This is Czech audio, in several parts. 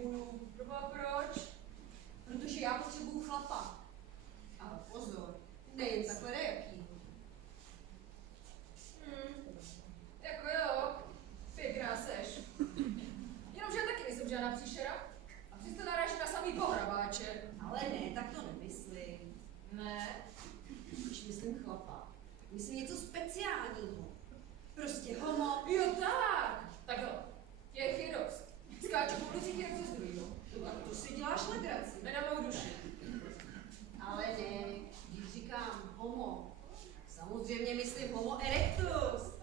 nepohybuju. Proboha proč? Protože já potřebuju chlapa. Ale pozor, nejen takhle jaký. Jako jo, pěkná seš. Jenomže já taky nejsem žádná příšera. A přesto naráží na samý pohrabáče. Ale ne, tak to nemyslím. Ne? Když myslím chlapa, myslím něco speciálního. Prostě homo. Jo tak. Takhle, těch je dost. Skáču po ulicích jak přes druhýho. No tak to si děláš legraci. Ne na mou duši. Ale ne, když říkám homo, tak samozřejmě myslím homo erectus.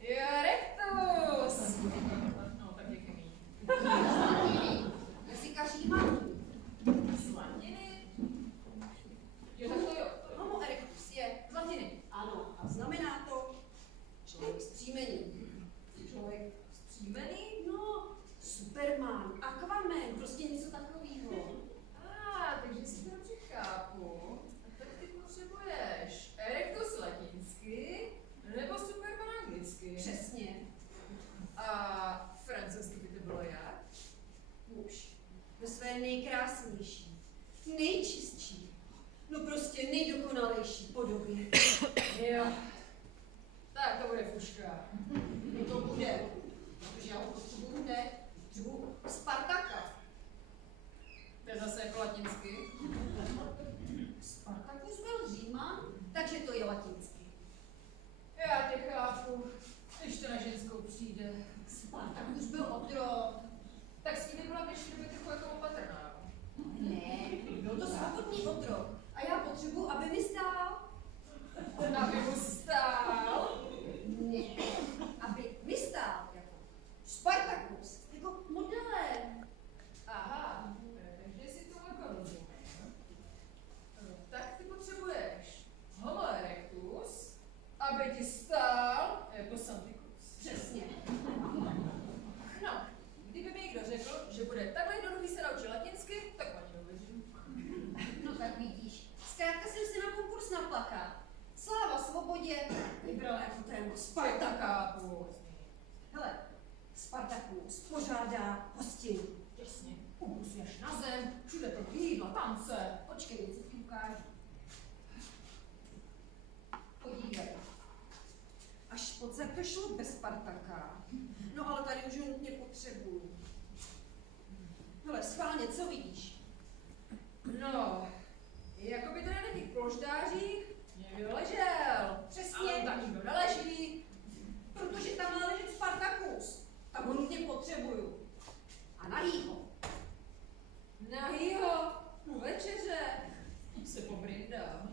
Erectus! No, tak je chemii. Jazykaří matů. Slatiny? Jo, tak to jo. Homo erectus je, Zlatiny. ano, a znamená to člověk s příjmením. Člověk Střímený? No, Superman, Aquaman, prostě něco takového. Takže si to dobře chápu. Tak ty potřebuješ Erectus latinsky nebo Superman anglicky. Přesně. A francouzsky by to bylo jak? Muž. Ve své nejkrásnější, nejčistší, no prostě nejdokonalejší podobě. Jo. Tak to bude fuška. No to bude, protože já ho potřebuju hned. Potřebuju Spartaka. To je zase jako latinsky. Spartakus byl Říman, takže to je latinsky. Já tě chápu, když to na ženskou přijde. Spartakus byl otrok. Tak s tím by byla v dnešní době trochu jako opatrná. Ne, byl to svobodný otrok. A já potřebuju, aby mi stál. Aby mu stál. Ne, aby mi stál jako Spartakus, jako modelem. Aha, takže si to jako rozumím. Tak ty potřebuješ Homo erectus, aby ti stál jako Santicus. Přesně. No, kdyby mi někdo řekl, že bude takhle jednoduchý se naučit latinsky, tak ma tě uvěřím. No tak vidíš, zkrátka jsem si na konkurs na plakát. Sláva svobodě vybrala jako téma Spartaka. Chápu. Hele, Spartakus pořádá hostinu. Jasně, ubusuješ na zem, všude to jídla, tance. Počkej, něco ti ukážu. Podívej. Až pod zem to šlo bez Spartaka. No ale tady už ho nutně potřebuju. Hele, schválně, co vidíš? No, jako by teda není polštářík, někdo ležel. Přesně. Ale tam nikdo neleží. Protože tam má ležet Spartakus. Tak ho nutně potřebuju. A nahýho. Nahýho, u večeře. Se pobrindám.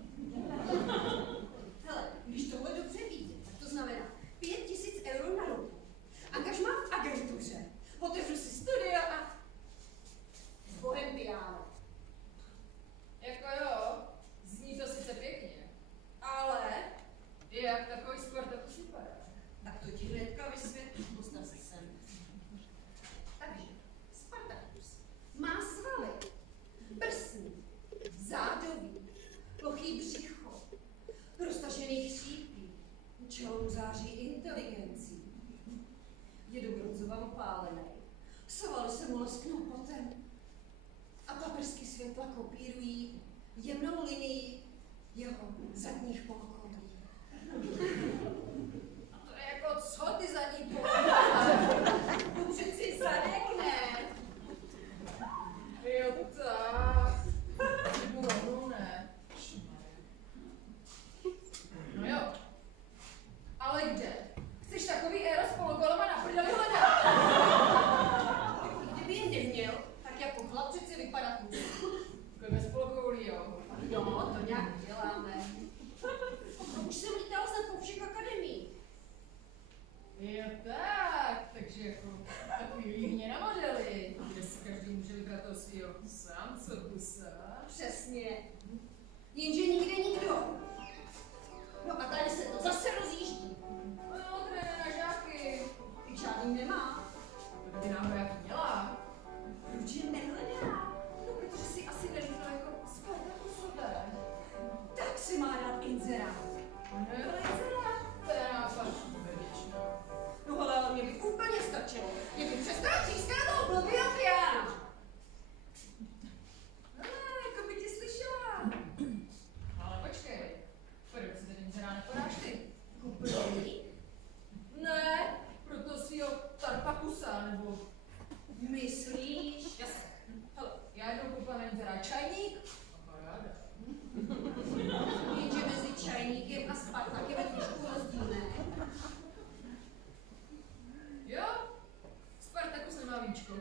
Hele, když tohle dobře víte, tak to znamená 5000 € na roku. Angažmá v agentuře. Otevřu si studia a s Bohem piano. Jako jo, zní to sice pěkně, ale jak takový Spartakus vypadá. Tak to ti hnedka vysvětlím, postav se sem. Takže, Spartakus má svaly, prsní, zádový, plochý břicho, roztažený chřípí, čelo mu září inteligencí. Je do bronzova opálený, svaly se mu lesknou potem a paprsky světla kopírují jemnou linii jeho zadních polokolí. To je jako co ty zadní pole? No přeci zadek ne. Jo tak, nebo rovnou ne. No jo, ale kde? Chceš takový éro s polokolama na prdeli hledat? Kdyby je neměl, tak jako chlap přeci vypadat může. Takový bez polokoulí, jo. No, to nějak děláme. Už jsem lítala se po všech akademiích. Jo tak, takže jako takový líhně na modely, kde si každý může vybrat toho svýho samcokusa. Přesně. Jenže nikde nikdo. No a tady se to zase rozjíždí. No, trenér na žáky. Když žádný nemá. To by nám ho jak měla. Proč je nehledá? No, protože si asi nelíbil jako Spartakusové. Tak si má dát inzerát. No, to je nápad většinou. No hele, ale mě by úplně stačilo. Mě by přestala třískat toho blbýho piana. nebo... Myslíš? Jasně. Hele, já jednou koupila nevím teda čajník. A paráda. Jenže mezi čajníkem a Spartakem je trošku rozdíl, ne? Jo? Spartakus nemá víčko.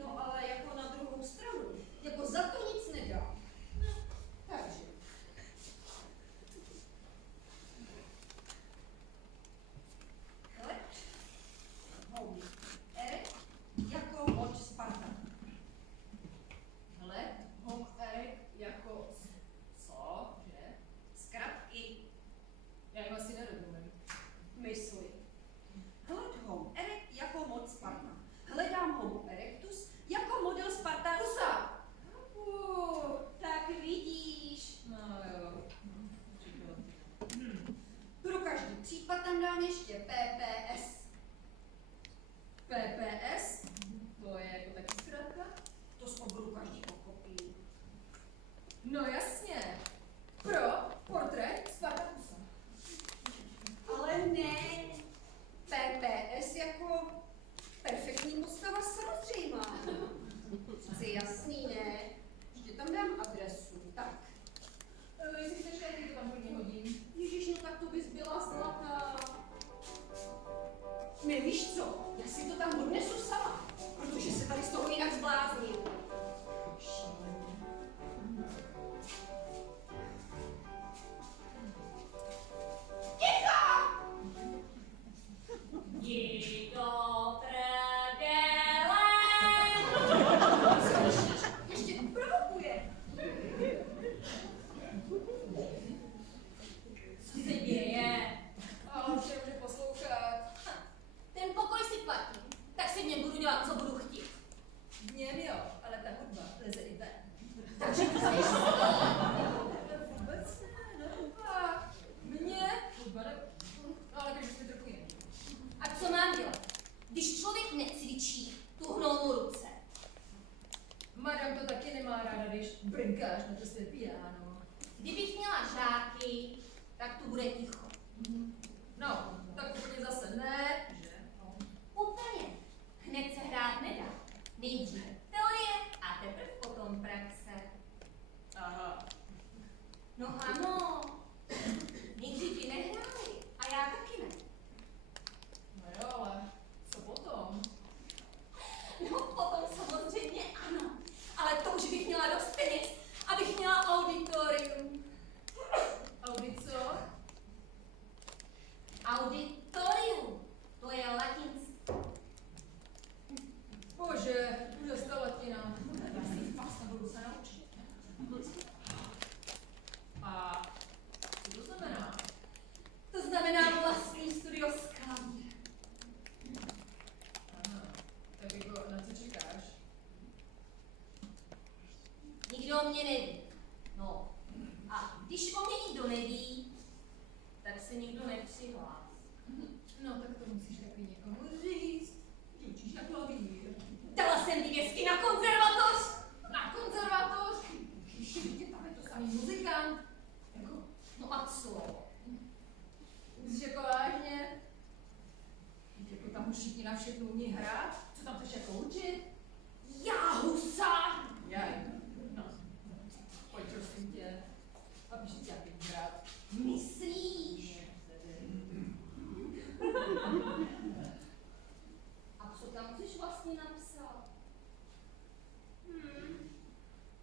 No ale jako na druhou stranu, jako za to nic nedá. No, takže. Let, home, Erik, jako moč Spartak. Hele, home Erik jako... Co? Že? Zkratky, Já jim asi nerozumím. mysli. Hled home Erik jako moč Spartak. Hledám homo erectus jako model Spartakusa. Tak vidíš. No jo. Pro každý případ tam dám ještě PPS. PPS? To je jako taky zkrátka? To z oboru každý pochopí. No jasně. Pro portrét Spartakusa. Ale ne. PPS jako perfektní postava samozřejmá. Jsi jasný, ne? Ještě tam dám adresu. Tak. Jestli chceš, já ti to tam hodně hodím. Ježíš, no tak to bys byla zlatá. Nevíš co? Já si to tam odnesu sama, protože se tady z toho jinak zblázním. Ještě provokuje. Co se děje? Ale už může poslouchat. Ten pokoj si platím, tak si v něm budu dělat, co budu chtít. V něm jo, ale ta hudba leze i ven. Takže ty jsi Vůbec ne, naopak. Mně hudba ne... No ale když jsme trochu jiný. A co mám dělat, když člověk necvičí, tuhnou mu ruce? Madam to taky nemá ráda, když brnkáš na to své piano. Kdybych měla žáky, tak tu bude ticho. No, tak úplně zase ne, že? Úplně. Hned se hrát nedá. Nejdříve teorie a teprve potom praxe. Aha. No ano. Nejdřív ji nehráli a já taky ne. No jo, ale co potom? No potom samozřejmě ano. Ale to už bych měla dost peněz, abych měla auditorium. Audit co? Auditorium. To je latinské. Bože, už ta latina. Já si fakt nebudu se naučit. A co to znamená? To znamená vlastní studio s klavírem. Aha, tak jako na co čekáš? Nikdo o mě neví. No. A když o mě nikdo neví, tak se nikdo nepřihlásí. No tak to musíš taky někomu říct. Že učíš na klavír. Dala jsem divězky na konzervatoř. Na konzervatoř? Ještě tam je to samý muzikant. Jako, No a co? myslíš jako vážně? Jako tam už všichni na všechno umí hrát? Co tam chceš jako učit? Já husa! Jaj. No. Pojď prosím tě. A píši tě, jak hrát. Myslíš? A co tam chceš vlastně napsat?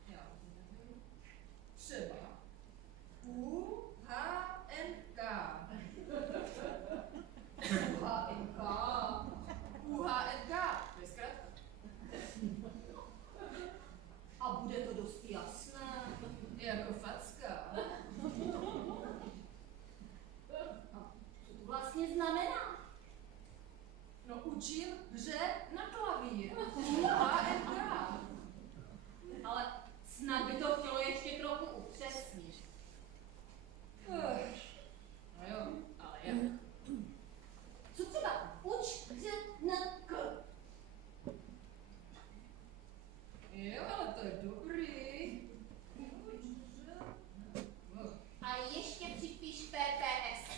Já nevím. Třeba UHNK. UHNK. UHNK. To je zkrátka. A bude to dost jasné. Jako facka. A co to vlastně znamená? No učím hře na klavír. UHNK. Ale snad by to chtělo ještě trochu upřesnit. No jo, ale jak? Co třeba? Uč hře na k. Jo, ale to je dobrý. A ještě připiš PPS.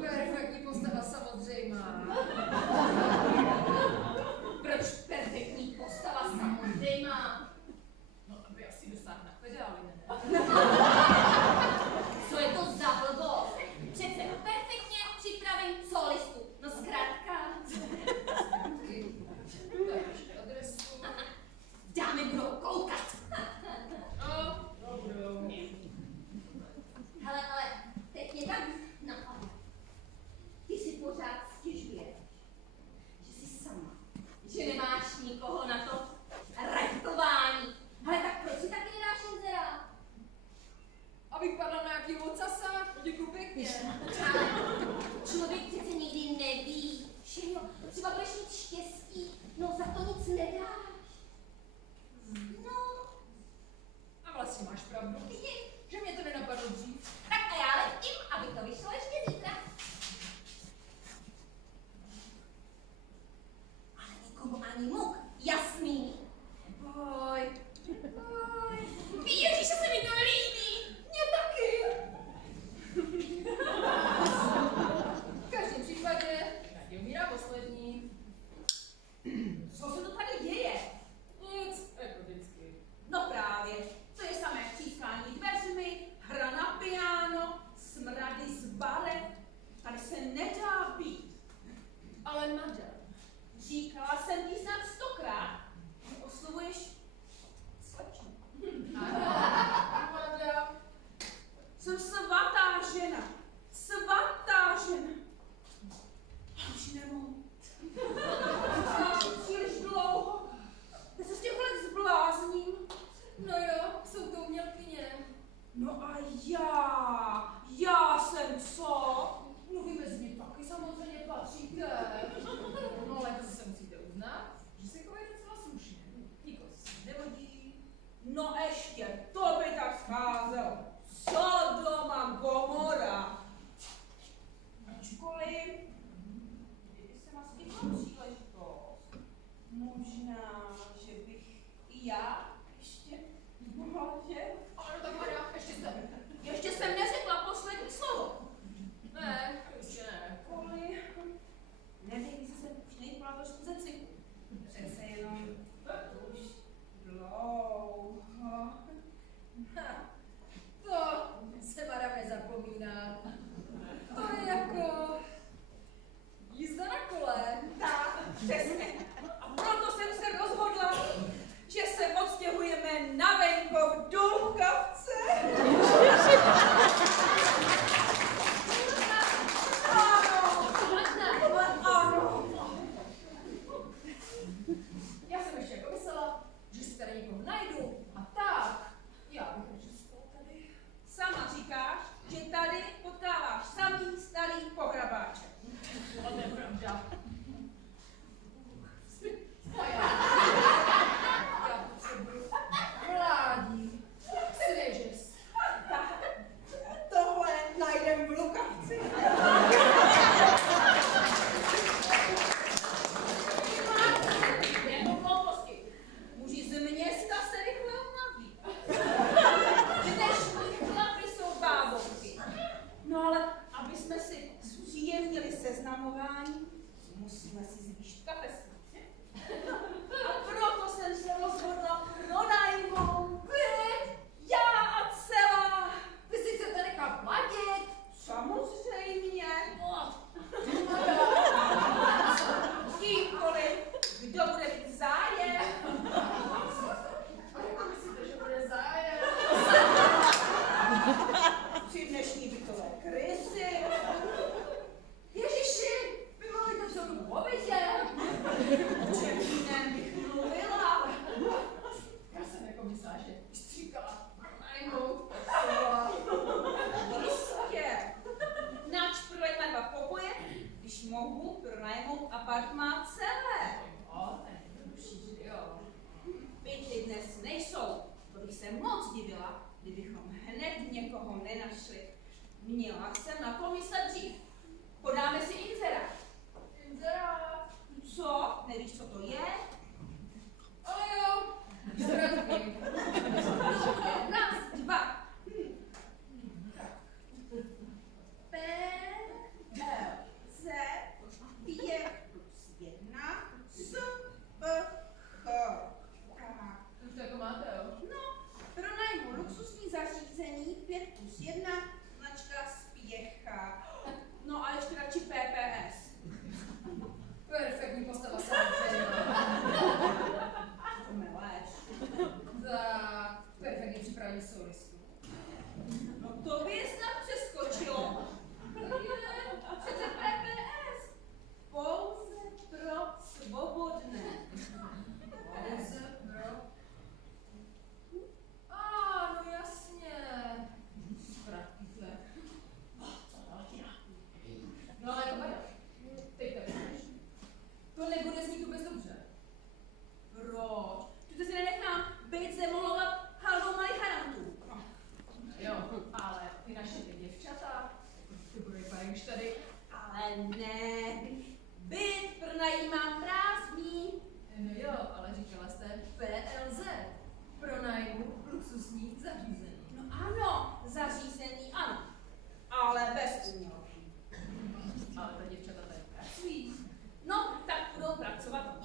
Perfektní postava samozřejmě. pořád stěžuješ, že jsi sama, že nemáš nikoho na to rechtování. Ale tak proč si taky nedáš inzerát? Abych padla na nějaký ocasa, děkuju pěkně. Ale člověk přece nikdy neví, že jo, třeba budeš mít štěstí, no za to nic nedáš. No, A vlastně máš pravdu, že mě to nenapadlo dřív. tak a já letím, aby to vyšlo ještě zítra. Ale nikomu ani muk, jasný. Neboj, neboj. Ježiš, se mi to líbí. Mně taky. V každém případě Naděj umírá poslední. Co se to tady děje? Nic, jako vždycky. No právě, to je samé třískání dveřmi, hra na piano, smrady z barev. Tady se nedá být. Ale Naďa. Říkala jsem ti snad 100krát. Oslovuješ slečno. Naďa. Jsem svatá žena. Svatá žena. Já už nemohu. Příliš dlouho. Já se z těch let zblázním. No jo, jsou to umělkyně. No a já jsem co? No vy mezi ně taky samozřejmě patříte. No ale to se musíte uznat, že se chovají docela slušně. Nikoho si nevodí. No ještě, to by tak scházelo. Sodoma Gomora. Ačkoliv, kdyby se naskytla příležitost, možná, že bych i já ještě mohla žít. Ale no tak Maria, ještě jste. Ještě jsem neřekla poslední slovo. Ne, ještě ne. Kvůli, nevím, jestli jsem už nejpala trošku ze cviku. Přece jenom už dlouho. To se Mara nezapomíná. To je jako jízda na kole. Tak, přesně. A proto jsem se rozhodla, že se odstěhujeme na venkov do Lukavce. Ano. Já jsem ještě jako myslela, že si tady někoho najdu a tak. Já bych radši spala tady. Sama říkáš, že tady potkáváš samý starý pohrabáče. Ale to je pravda. A já potřebuji mládí, svěžest. Tak, tohle najdem v Lukavci. Jako hlouposti. Muži z města se rychle unaví. Dnešní chlapy jsou bábovky. No ale aby jsme si zpříjemnili seznamování, musíme si zvýšit kapesky. A proto jsem se rozhodla pronajmout byt, já a celá. Vy si chcete nechat mladit? Samozřejmě. Kýmkoliv, kdo bude mít zájem. A jak myslíte, že bude zájem? Při dnešní bytové krizi. Ježiši, vy mluvíte celou dobu o bytě. O čem jiném bych mluvila. Já jsem jako myslela, že stříkala. Jistě. Nač pronajma pokoje, když mohu pronajmout apartmán celé. No, to je jednodušší, že jo. Byty dnes nejsou. To bych se moc divila, kdybychom hned někoho nenašli. Měla jsem na pomyslet dřív. Podáme si inzerát. Inzerát. Co? Nevíš, co to je? Ale jo. Zradky. To bude 1, 2. P, L, C, 5 plus 1, S, P, H. Tak. Už to jako máte, jo? No, pronajmu luxusní zařízení 5 plus 1, značka Spěcha.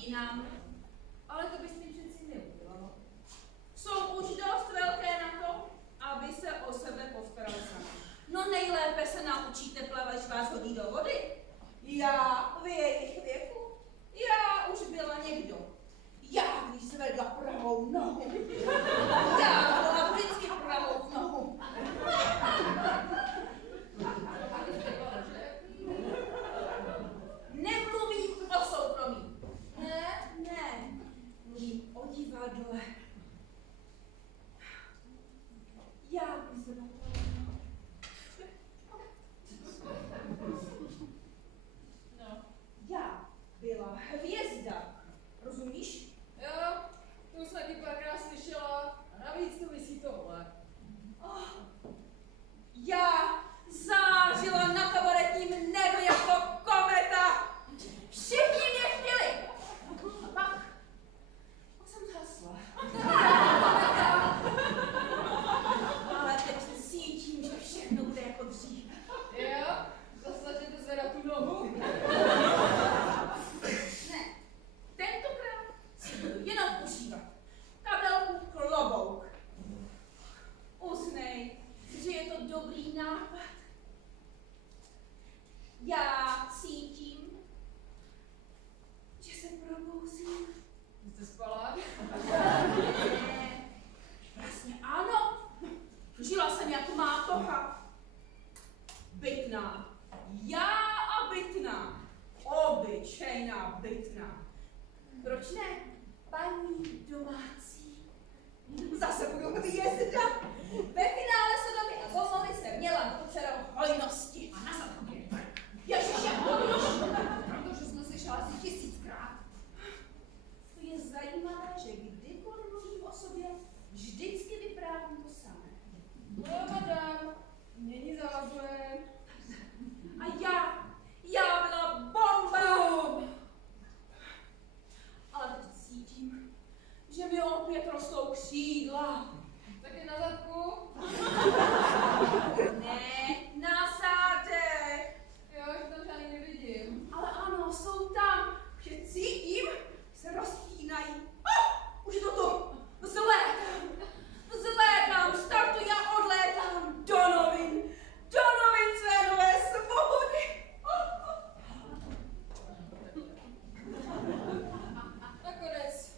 jinam. Ale to bys mi přeci neudělala. Jsou už dost velké na to, aby se o sebe postarali sami. No nejlépe se naučíte plavat, když vás hodí do vody. Já v jejich věku, já už byla někdo. Já, když zvedla pravou nohu, já byla vždycky pravou nohu. Nemluvím o soukromí. Ne, mluvím o divadle. Já bych se na to No. Já byla hvězda, rozumíš? Jo, to už jsem taky párkrát slyšela. A navíc to visí tohle. Já zářila na kabaretním nebi jako kometa. Všichni mě chtěli. A pak jsem zhasla. Ale teď se cítím, že všechno bude jako dřív. Jo, zase začnete zvedat tu nohu. Ne, tentokrát si budu jenom užívat. Kabelku klobouk. Uznej, že je to dobrý nápad. Já cítím, že se probouzím. Jste spala? Ne, vlastně ano. Žila jsem jako má toha. Bytná. Já a bytná. Obyčejná bytná. Proč ne? Paní domácí. Zase budu hvězda. Ve finále se do mě a Bozovi jsem měla docela hojnosti. A na zadku. Ježiš, jak mluvíš? Protože jsme slyšela asi 1000krát. To je zajímavé, že kdykoliv mluvím o sobě, vždycky vyprávím to samé. No, madam, není zavazuje. A já byla bomba! Ale teď cítím, že mi opět rostou křídla. Taky na zadku? Ne, na zádech. Jo, že tam žádný nevidím. Ale ano, jsou tam. Že cítím, se rozpínají. Už je to tu. Vzlétám, startuji a odlétám do novin své nové svobody. Nakonec.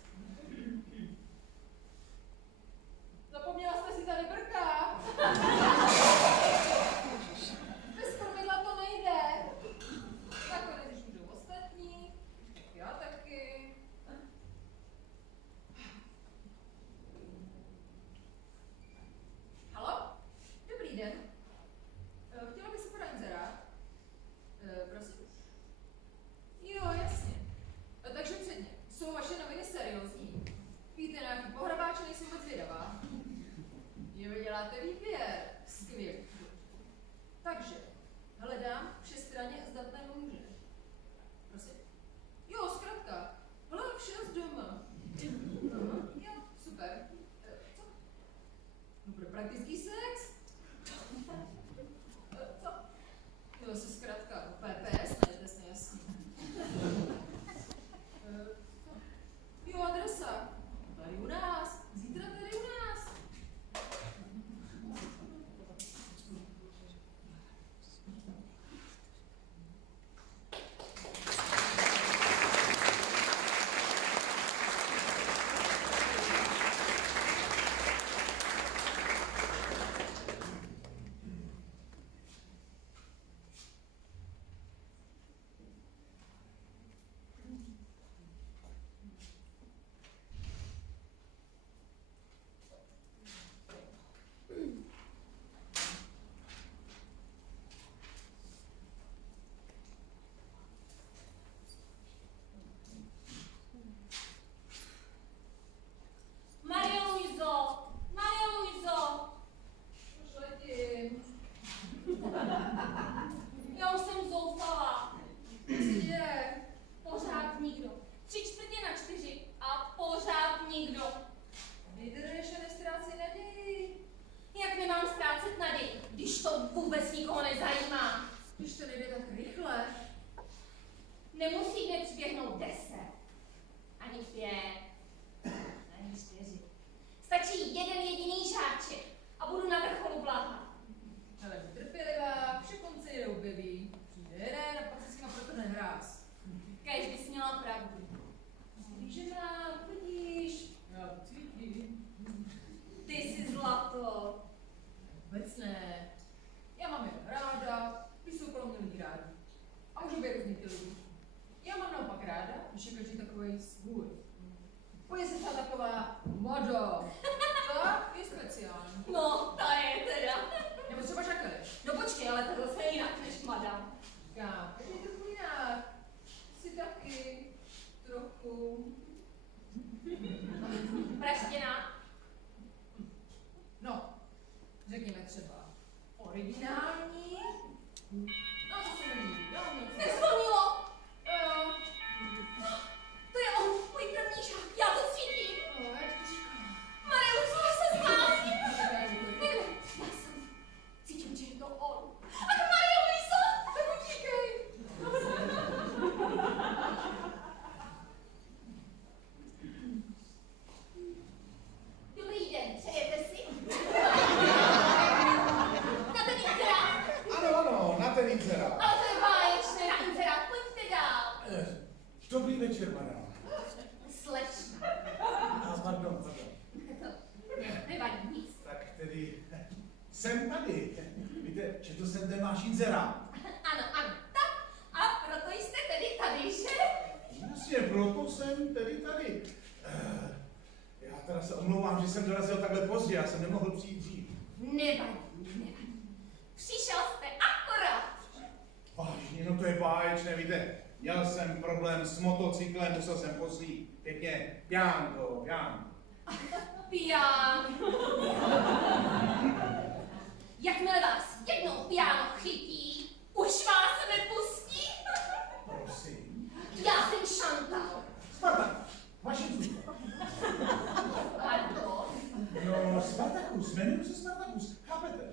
Už je každý takovej svůj. Pojď se třeba taková modo. To je speciální. No, ta je teda. Nebo třeba Jacqueline. No počkej, ale to zase je jinak než madam. Já, je trochu jinak. Jsi taky trochu... Praštěná. No, řekněme třeba originální. No, to se mi líbí. Jo, no, Nezvonilo. jo. To je on, můj první žák. Já to cítím. No, jak to říká. Marius, já se zblázním. Já jsem cítím, že je to on. Ach, Mario, Lisa, tak utíkej. Dobrý den, přejete si? Na ten inzerát? Ano, na ten inzerát. Ale to je báječné, na inzerát, pojďte dál. Dobrý večer, madam. Slečna. Pardon. To nevadí nic. Tak tedy jsem tady. Víte, četl jsem ten váš inzerát. Ano, tak. A proto jste tedy tady, že? Jasně, proto jsem tedy tady. Já teda se omlouvám, že jsem dorazil takhle pozdě, já jsem nemohl přijít dřív. Nevadí. Přišel jste akorát. Vážně, no to je báječné, víte. Měl jsem problém s motocyklem, musel jsem poslít pěkně piánko. Piano. Jakmile vás jednou piano chytí, už vás nepustí. Prosím. Já jsem Chantal. Spartak, vaše cůka. Pardon. No, Spartakus, jmenuji se Spartakus, chápete?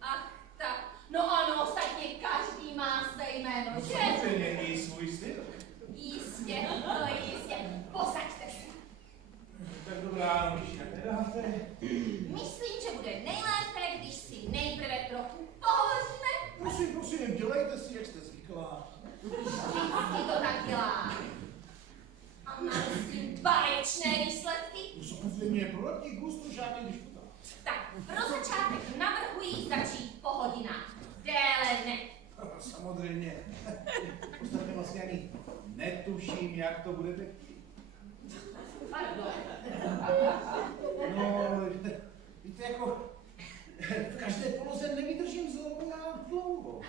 Ach, tak. No ano, ostatně každý má své jméno, No, že? samozřejmě i svůj styl. Jistě. Posaďte se. Tak dobrá, no, když jinak nedáte. Myslím, že bude nejlépe, když si nejprve trochu pohovoříme. Prosím, dělejte si, jak jste zvyklá. Vždycky to tak dělá. A máme s tím báječné výsledky. No, samozřejmě proti gustu žádný disputa. Tak, pro začátek navrhuji začít po hodinách. Déle ne. Samozřejmě. Ostatně vlastně ani netuším, jak to budete chtít. Pardon. No, víte, jako v každé poloze nevydržím zrovna dlouho.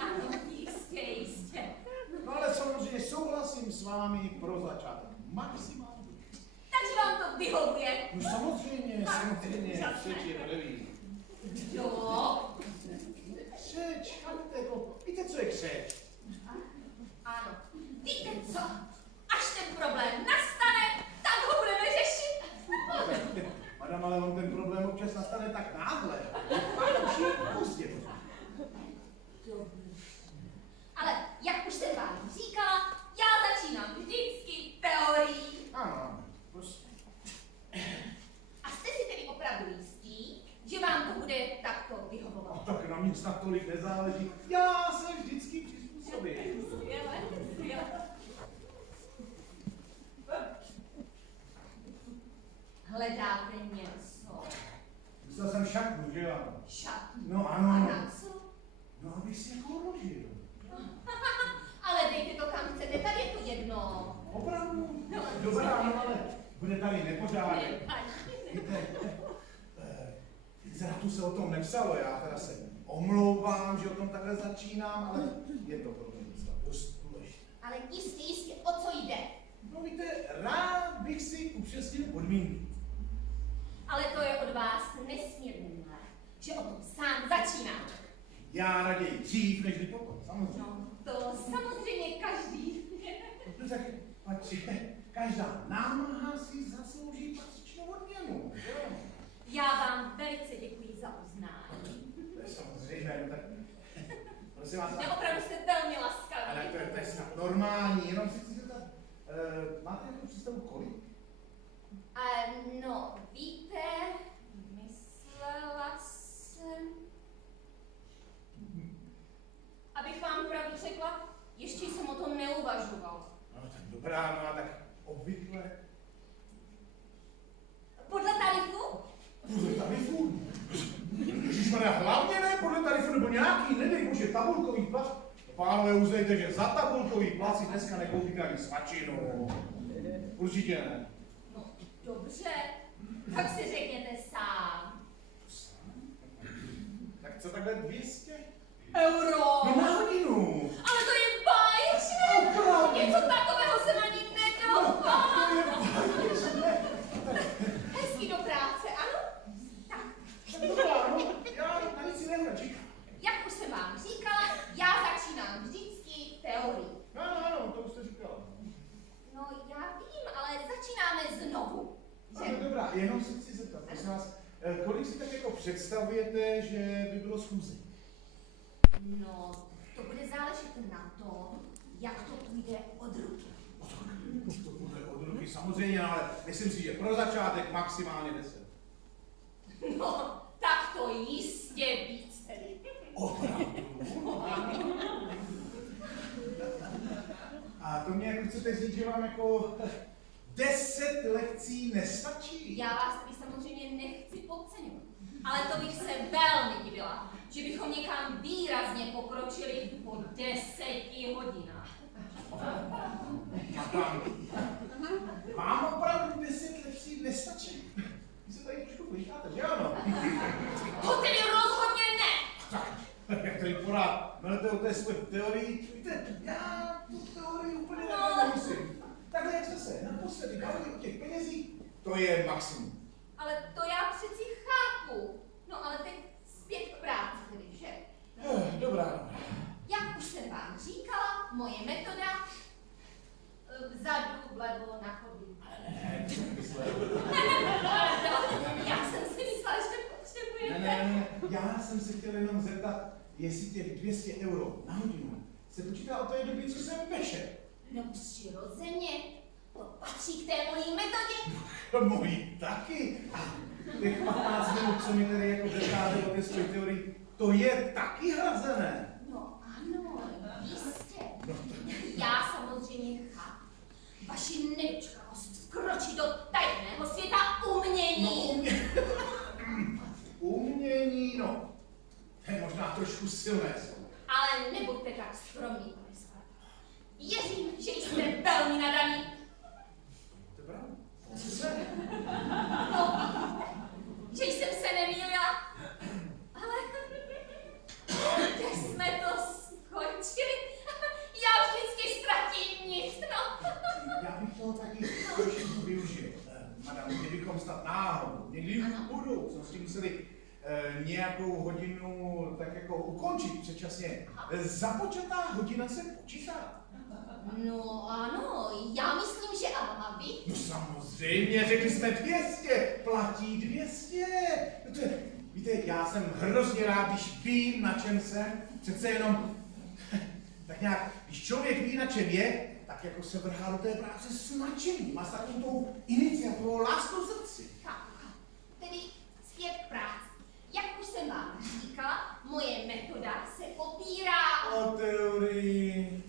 Ano, jistě. No ale samozřejmě souhlasím s vámi pro začátek. Maximálně. Takže vám to vyhovuje. No samozřejmě, křeč je první. Jo. Křeč, chápete, jako, víte, co je křeč? Ano. Víte co? Až ten problém nastane, tak ho budeme řešit. Madam, ale on ten problém občas nastane tak náhle. Páči, pozdě. Ale jak už jsem vám říkala, já začínám vždycky teorií. Ano, prostě. A jste si tedy opravdu jistý, že vám to bude takto vyhovovat? A tak na mě snad tolik nezáleží. Já se vždycky přizpůsobím. Skvěle. Hledáte něco? Myslel jsem šatnu, že jo? Šatnu. No A ano. na co? No, abych si jako uložil. Ale dejte to kam chcete, tady je to jedno. Opravdu? Dobrá, no ale bude tady nepořádek. Víte, Zratu se o tom nepsalo, já teda se omlouvám, že o tom takhle začínám, ale je to pro mě docela dost důležité. Ale jistě, o co jde? No víte, rád bych si upřesnil podmínky. Ale to je od vás nesmírně milé, že o tom sám začínáte. Já raději dřív, než potom, samozřejmě. No, to samozřejmě každý. No tak, každá námaha si zaslouží patřičnou odměnu, že jo? Já vám velice děkuji za uznání. To je samozřejmě, no tak, prosím vás, Já opravdu jste velmi laskaví. ale to je snad normální, jenom si chci zeptat, máte nějakou představu kolik? No, víte, myslela jsem... Abych vám pravdu řekla, ještě jsem o tom neuvažovala. No tak dobrá, no a tak obvykle. Podle tarifu? Podle tarifu? Ježišmarja, hlavně ne podle tarifu, nebo nějaký, nedej bože, tabulkový plat. Pánové, uznejte, že za tabulkový plat si dneska nekoupíte ani svačinu. Určitě ne. No, dobře, tak si řekněte sám. Tak co takhle 200 Euro! No na hodinu. Ale to je báječné! Opravdu. Něco takového jsem ani nedoufala! To je báječné. Hezky do práce, ano? Tak, Dobrá, no, já na nic jiného nečekám. jak už jsem vám říkala, já začínám vždycky teorii. Ano, to už jste říkala. No, já vím, ale začínáme znovu. No, dobrá, jenom se chci zeptat, prosím vás, kolik si tak jako představujete, že by bylo schůze? No, to bude záležet na tom, jak to půjde od ruky. To bude od ruky samozřejmě, ale myslím si, že pro začátek maximálně 10. No, tak to jistě víc tedy. Opravdu? A to mě jako chcete říct, že vám jako 10 lekcí nestačí? Já vás tady samozřejmě nechci podceňovat, ale to bych se velmi divila, že bychom někam výrazně pokročili po 10 hodinách. Madam, vám opravdu 10 lekcí nestačí? Vy se tady trošku plícháte, že ano? To tedy rozhodně ne! Tak, jak tady pořád melete o té své teorii, víte, já tu teorii úplně nemusím. Takhle jak jste se naposledy bavili o těch penězích, to je maximum. Ale to já přeci chápu. No ale teď zpět k práci tedy, že? Dobrá. Jak už jsem vám říkala, moje metoda vzadu, vlevo, na chodbě. Já jsem si myslela, že potřebujete. Ne, já jsem se chtěl jenom zeptat, jestli těch 200 euro na hodinu se počítá o té době, co jsem vešel. No přirozeně, to patří k té mojí metodě. Mojí taky. A těch 15 minut, co mi tady jako vychází o té své teorii, to je taky hrazené. No ano, jistě. Já samozřejmě chápu vaši nedočkavost vkročit do tajného světa umění. Umění, no. To je možná trošku silné slovo. Ale nebuďte tak skromný, pane Sparta. Věřím, že jste velmi nadaný. To je pravda. Co? No, že jsem se nemýlila. Ale kde jsme to skončili? Já vždycky ztratím nic, no. Já bych toho taky trošku využil. Madam, kdybychom snad náhodou, někdy v budoucnosti museli nějakou hodinu tak jako ukončit předčasně. Započatá hodina se počítá. No ano, já myslím, že ano. A vy? No samozřejmě, řekli jsme 200, platí 200. Víte, já jsem hrozně rád, když vím, na čem jsem. Přece jenom, tak nějak, když člověk ví, na čem je, tak jako se vrhá do té práce s nadšením a s takovou tou iniciativou, láskou v srdci. Chápu. Tedy zpět k práci. Jak už jsem vám říkala, moje metoda se opírá O teorii.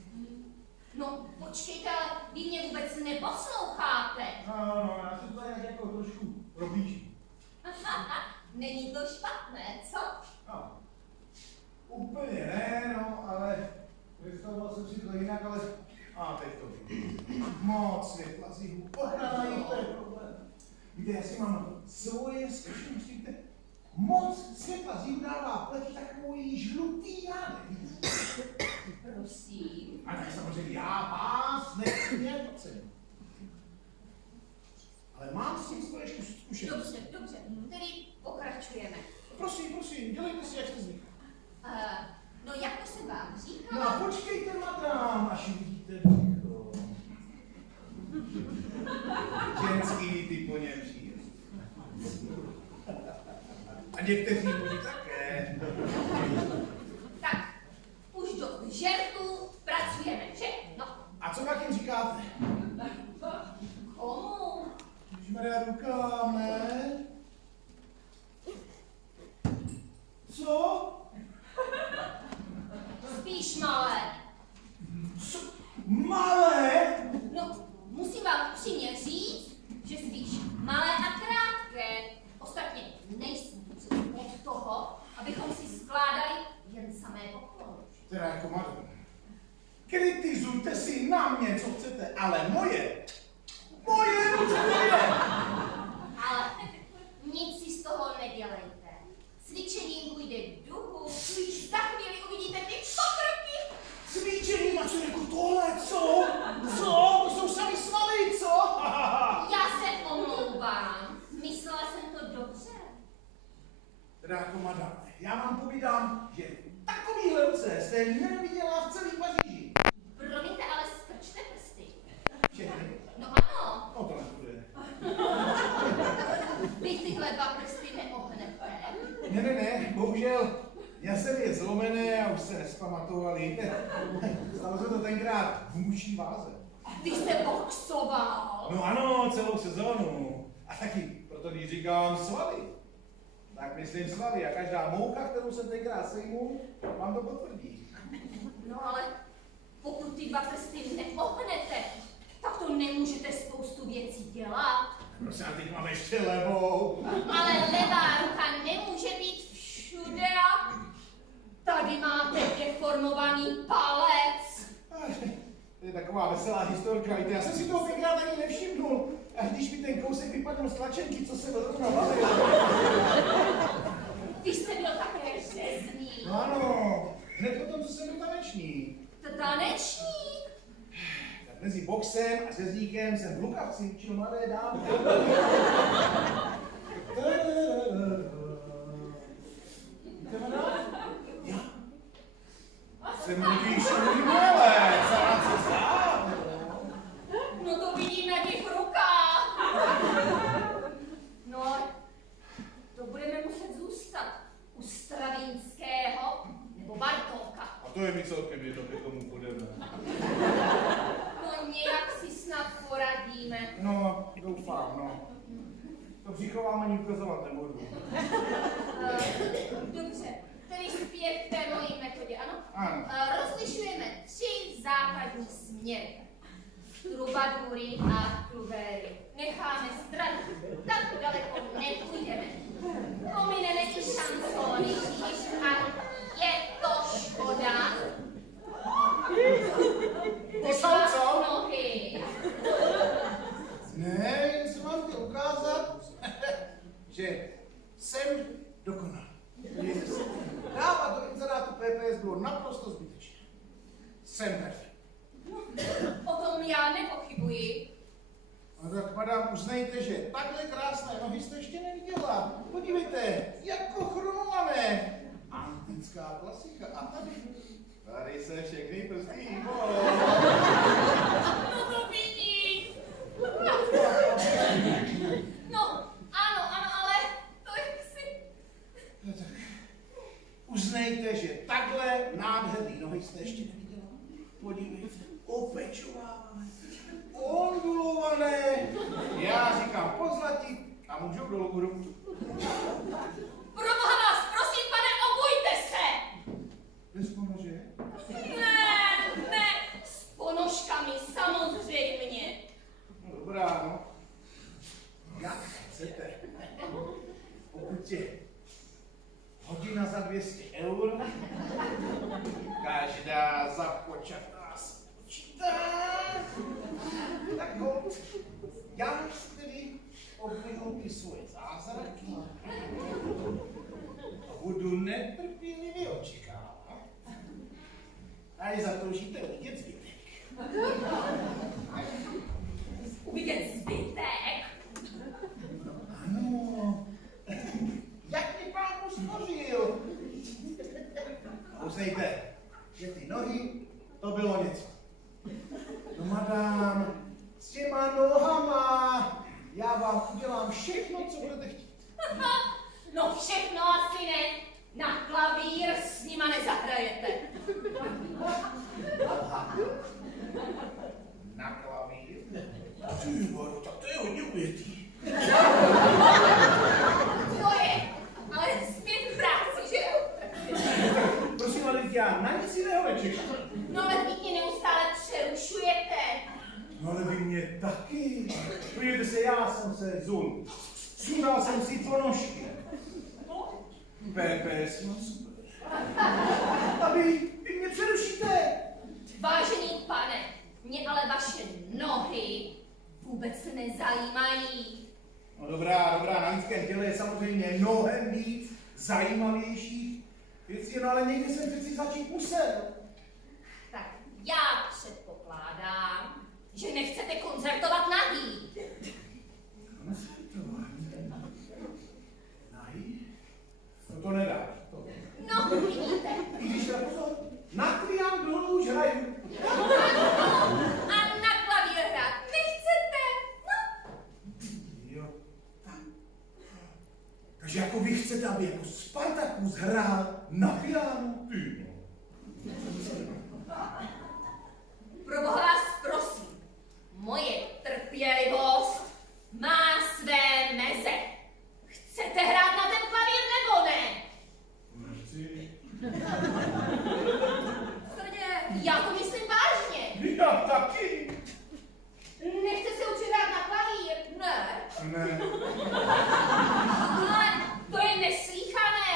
No, počkejte, ale vy mě vůbec neposloucháte. No, já se to jako trošku probížím. Není to špatné, co? No, úplně ne, no, ale představoval jsem si to jinak, ale... teď to vidím. Moc světla z jihu, ochrana jich, to je problém. Víte, já si mám svoje zkušenosti, víte, moc světla z jihu dává pleti takový žlutý nádech. Prosím. A tak samozřejmě já vás nechci nějak ocenit. Ale mám s tím svoje zkušenosti. Dobře, tedy pokračujeme. Prosím, dělejte si, jak jste zvyklí. No, jak už jsem vám No říkala... a počkejte, madám, až vidíte břicho. Ženský ty po něm přijdou. A někteří muži také. Tak, už do žertu pracujeme, že? No. A co pak jim říkáte? Komu? Ježišmarja, rukám, ne? Co? Spíš malé. Co? Malé? No, musím vám upřímně říct, že spíš malé a krátké. Ostatně nejsem přece od toho. Dovolíte si na mě, co chcete, ale moje ruce to je. Ale nic si z toho nedělejte. Cvičením půjde v duchu. Za chvíli uvidíte ty pokroky. Cvičení, a co jako tohle, co? Co? To jsou sami svaly, co? Já se omlouvám. Myslela jsem to dobře. Dráko madame, já vám povídám, že takovýhle ruce jste neviděla v celý Paříži. Promiňte, ale strčte prsty. Všechny. No ano, No to nepůjde. vy tyhle dva prsty neohnete. Ne, bohužel, já jsem je zlomené a už se nespamatovali. Stalo se to tenkrát v muší váze. Vy jste boxoval. No ano, celou sezónu. A taky, proto když říkám svaly, tak myslím svaly a každá moucha, kterou jsem tenkrát sejmul, vám to potvrdí. No ale pokud ty dva prsty neohnete, tak to nemůžete spoustu věcí dělat. Prosím, teď mám ještě levou. Ale levá ruka nemůže být všude a tady máte deformovaný palec. To je taková veselá historka, víte, já jsem si toho tenkrát ani nevšimnul. A když mi ten kousek vypadl z tlačenky, co se zrovna valil. Vy jste byl také řezný. No ano, hned potom, co jsem byl tanečník. Tanečník? Tak mezi boxem a řezníkem jsem v Lukavci učil mladé dámy. Já jsem totiž umělec, a co sám. No to vidím na těch rukách. No, to budeme muset zůstat u Stravínského nebo Bartolka. A to je mi celkem jedno, k tomu půjdeme. No nějak si snad poradíme. No, doufám, no. To břicho vám ani ukazovat nebudu. Dobře, tedy zpět k té mojí metodě, ano? Ano. Rozlišujeme 3 základní směry. Trubadury a truvéry. Necháme stranu. Tak daleko nepůjdeme. Pomineme i šansony, když ano, je to škoda. Posal, co? Nohy. Ne, jen jsem vám chtěl ukázat, že jsem dokonal. Podívejte se. Dávat do inzerátu PPS bylo naprosto zbytečné. Jsem perfekt. O tom já nepochybuji. No tak, madam, uznejte, že takhle krásné nohy jste ještě neviděla. Podívejte, jako chromované. Antická klasika. A tady se všechny prsty hýbou. No to vidím. No, ano, ale to jak si... No tak, uznejte, že takhle nádherný nohy jste ještě neviděla. Podívejte, opečovávané, ondulované. Já říkám pozlatí a můžou dolů hrubtu. Proboha vás, prosím, pane, obujte se! Bez ponože? Ne, s ponožkami, samozřejmě. No dobrá, no. Jak chcete. Pokud je hodina za 200 €, každá započatá spočítá. Tak ho, já tedy obvyhnu ty svoje zázraky a budu netrpělivě očekávat, až zatoužíte vidět zbytek. Uvidět zbytek? Ano, jak mi pán stvořil. Uznejte, že ty nohy, to bylo něco. No madám, s těma nohama já vám udělám všechno, co budete chtít. No všechno asi ne. Na klavír s nima nezahrajete. Na klavír? Ty vado, tak to je hodně ujetý. To je, ale zpět v práci, že jo? Prosím, ale já na nic jiného nečekám. No ale vy mě neustále přerušujete. No ale vy mě taky. Podívejte se, já jsem se zul. Sundal jsem si ponožky. PPS mám super. A vy mě přerušíte. Vážený pane, mě ale vaše nohy vůbec nezajímají. No dobrá, na lidském těle je samozřejmě mnohem víc zajímavějších věcí, no ale někdy jsem přeci začít musel. Tak já předpokládám, že nechcete koncertovat nahý. Nahý? No to nedáš. To. No, vidíte. I když teda pozor, na trianglu už hraju. A na klavír hrát nechcete? No. Jo, tak. Takže jako vy chcete, aby jako Spartakus hrál na piano? Ty no. Proboha vás prosím, moje trpělivost má své meze. Chcete hrát na ten klavír nebo ne? Nechci. Srdě, já to myslím vážně. Já taky. Nechce se učit hrát na klavír? Ne. Ne. Ale to je neslýchané.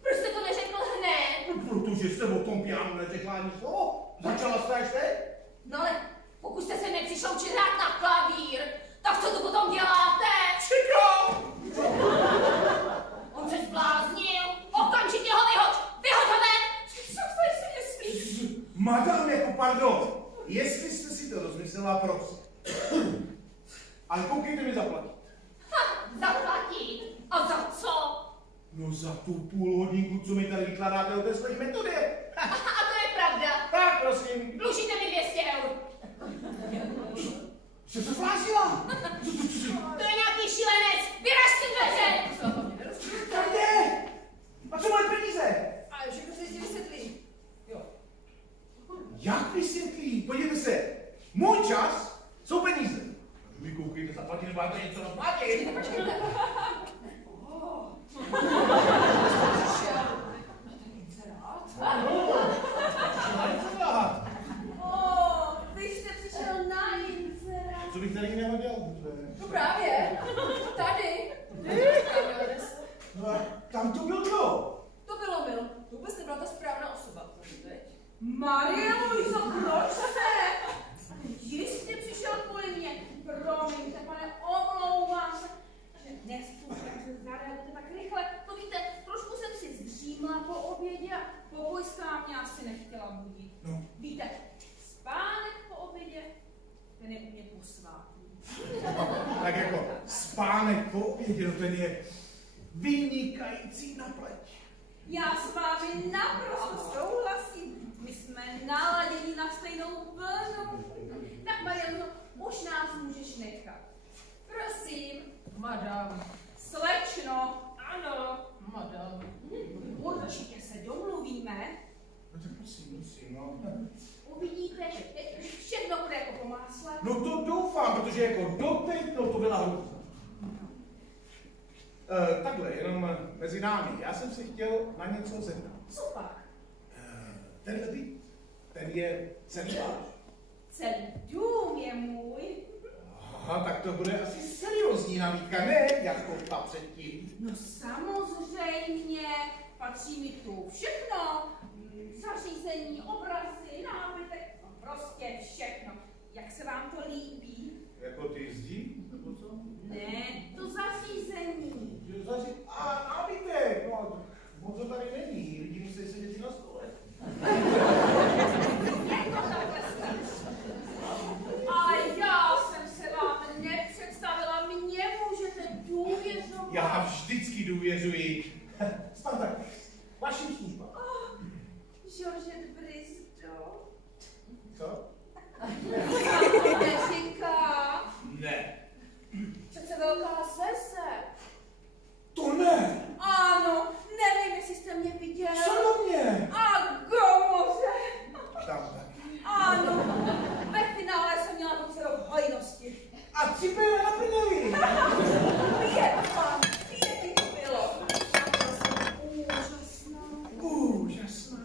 Proč jste to neřekl hned? Protože jste o tom pianu neřekla ani slovo. Začala jste až teď? No ale pokud jste se nepřišel učit hrát na klavír, tak co to potom děláte? Čekám! On se zbláznil. Okamžitě ho vyhoď! Vyhoď ho ven! Co se mě smí? Madame, jako pardon, jestli jste si to rozmyslela, prosím. Ale koukejte mi zaplatit. Ha, zaplatit? A za co? No za tu půl hodinku, co mi tady vykládáte o té své metodě. A to je pravda. Tak, prosím. Dlužíte mi 200 eur. Jste se zblázila? To je nějaký šílenec. Vyraž si dveře! Kam jde? A co moje peníze? A všechno se jistě vysvětlí. Jo. Jak vysvětlí? Podívejte se, můj čas jsou peníze. Vy koukejte, zaplatit, máte něco zaplatit. Vy jste přišel na inzerát. Co bych tady jiného dělal? No právě. Tady. No a tam to byl kdo? To bylo Mil. To vůbec nebyla ta správná osoba. Teď. Marie Luizo, proč se? Jistě přišel kvůli mě. Promiňte, pane, omlouvám se. Že nespůsobím, že zareagujete tak rychle. To víte, trošku jsem si zdřímla po obědě a pokojská mě asi nechtěla budit. No. Víte, spánek po obědě, ten je u mě posvátný. Tak jako spánek po obědě, ten je vynikající na pleť. Já s vámi naprosto souhlasím. My jsme naladěni na stejnou vlnu. Tak Mariano, už nás můžeš nechat. Prosím. Madam. Slečno, ano. Madam. Určitě se domluvíme. No tak prosím, no. Uvidíte, že teď už všechno bude jako po másle. No to doufám, protože jako doteď, no to byla hrůza. Takhle, jenom mezi námi. Já jsem se chtěl na něco zeptat. Co pak? Tenhle byt, ten je celý váš. Celý dům je můj. Aha, tak to bude asi seriózní nabídka, ne jako ta předtím. No samozřejmě, patří mi tu všechno. Zařízení, obrazy, nábytek, no prostě všechno. Jak se vám to líbí? Jako ty zdí, nebo co? Ne, to zařízení. A nábytek, no, moc to tady není, lidi musí sedět si na stole. A já jsem se vám nepředstavila, mě můžete důvěřovat. Já vždycky důvěřuji. Spartak, vašim službám. Georgette Brizdo. Co? Neříká. Ne. Přece velká sese. To ne. Ano, nevím, jestli jste mě viděl. Co do mě? A Gomoře. Tam taky. Ano, ve finále jsem měla docela hojnosti. A cipele na prdeli. Pěkný to bylo. Úžasná.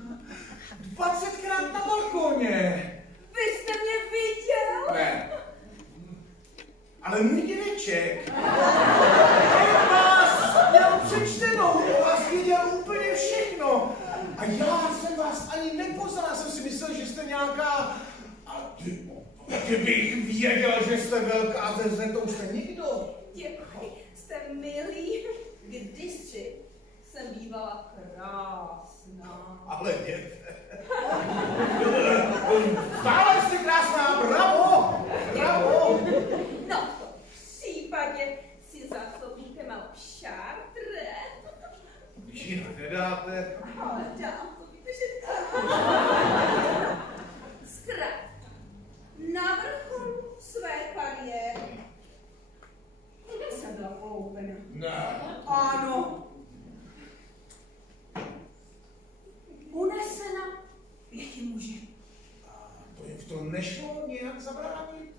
20krát na balkoně. Vy jste mě viděl? Ne. Ale můj dědeček vás měl přečtenou, o vás věděl úplně všechno. A já jsem vás ani nepoznal, já jsem si myslel, že jste nějaká Kdybych věděl, že jste velká zeze, to už jste nikdo. Děkuji, jste milí. Kdysi jsem bývala krásná. Ale děte. Stále jste krásná, bravo! Bravo! No, v tom případě si zasloužíte malou šártre. Když ji nedáte. Ale dám to, víte, že zkrátka, na vrcholu své kariéry jsem byla poloupena. Ne. Ano. Unesena 5 muži. To jim v tom nešlo nějak zabránit?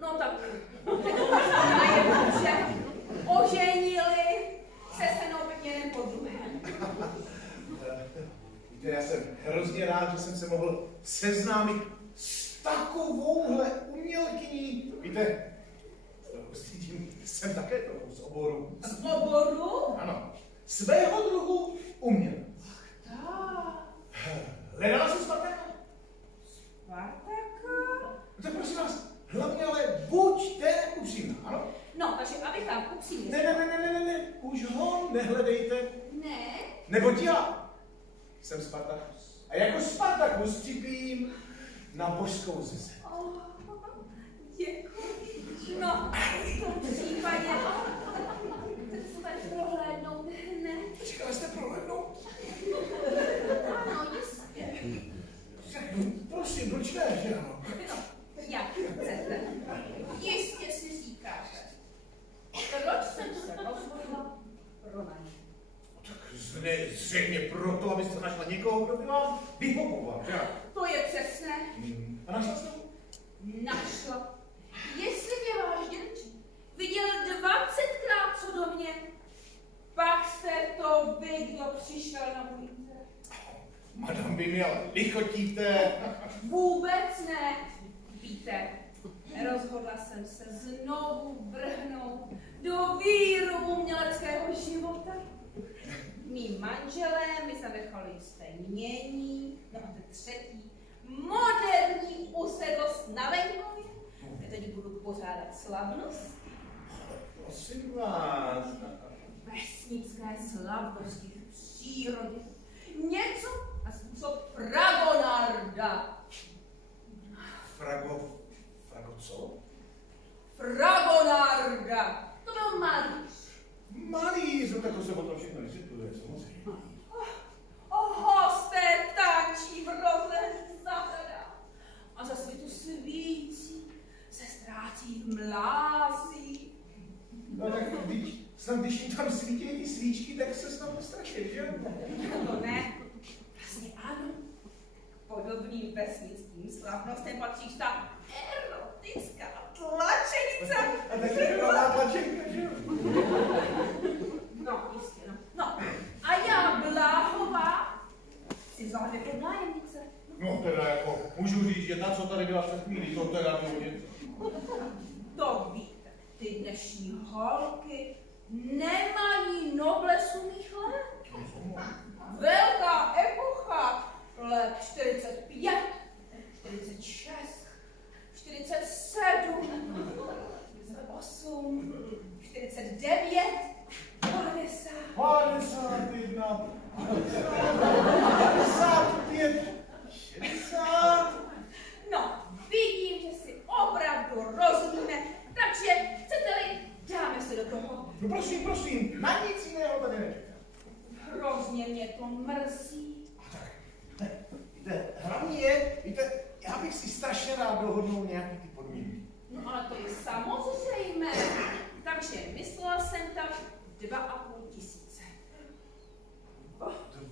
No tak, najednou, že oženili se mnou pěkně jeden po druhém. Víte, já jsem hrozně rád, že jsem se mohl seznámit s takovouhle umělkyní. Víte, jsem také trochu z oboru. Z oboru? Ano, svého druhu umělec. Tak. Hledala jsem Spartaka? Spartaka? Tak prosím vás, hlavně ale buďte upřímná, ano? No, takže abych vám upřímně. Ne, už ho nehledejte. Ne? Neboť já jsem Spartakus. A jako Spartakus připím na božskou zeze. Oh, děkuji. No, v tom případě chcete prohlédnout hned. Říkala jste prohlédnout? Ano, jistě. Prosím, proč ne, že ano? No, jak chcete. Jistě si říkáte, proč jsem se rozhodla pro něj. Tak zřejmě proto, abyste našla někoho, kdo by vám vyhovoval, že? To je přesné. A našla jste? Našla. Jestli mě váš dědeček viděl 20krát co do mě, pak jste to vy, kdo přišel na můj úřad. Madam, vy mi ale lichotíte. Vůbec ne. Víte, rozhodla jsem se znovu vrhnout do víru uměleckého života. Mí manželé mi zanechali jisté jmění, no a ten třetí, moderní usedlost na venkově. Já teď budu pořádat slavnost. Prosím vás. Vesnické slavnosti v přírodě. Něco na způsob Fragonarda. Frago co? Fragonarda. To byl malíř. Malíř, no tak to se o tom všechno vysvětluje, samozřejmě. Hosté tančí v rozlehlých zahradách a za světu svící se ztrácí v mlází. No tak snad když jim tam svítí ty svíčky, tak se snad postrašit, že? To ne. Vlastně ano. K podobným vesnickým slavnostem patří ta erotická tlačenice. A tak je nová tlačenka, že jo? No, jistě, no. No, a já, Bláhová, si vzala jako nájemnice. No teda jako, můžu říct, že ta, co tady byla před chvílí, to teda bylo něco. To víte, ty dnešní holky nemají noblesu mých let. Velká epocha, let 45, 46, 47, 48, 49, 50. 51, 55, 60. No, vidím, že si opravdu rozumíme, takže chcete-li, dáme se do toho. No prosím, na nic jiného tady nečekám. Hrozně mě to mrzí. Tak, víte, hlavně je, víte, já bych si strašně rád dohodnul nějaký ty podmínky. No ale to je samozřejmé. Takže myslela jsem tak 2,5 tisíce.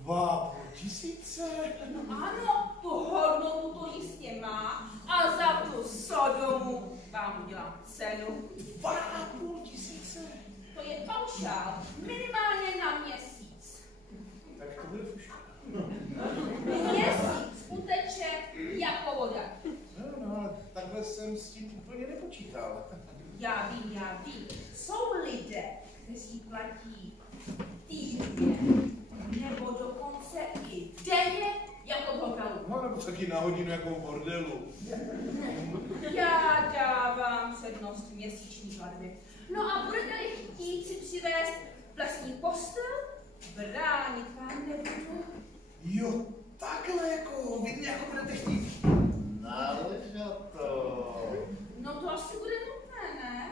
2,5 tisíce? No ano, tu hodnotu to jistě má a za tu Sodomu vám udělám cenu. 2,5 tisíce? To je paušál, minimálně na měsíc. Tak to bude už. Měsíc uteče jako voda. No, ale takhle jsem s tím úplně nepočítal. Já vím. Jsou lidé, kteří platí týdně, nebo dokonce i denně, jako v hotelu. No, nebo taky na hodinu jako v bordelu. možnost měsíční platby. No a budete-li chtít si přivést vlastní postel, bránit vám nebudu. Jo, takhle jako, vy mě jako budete chtít. Naležato. No to asi bude nutné, ne?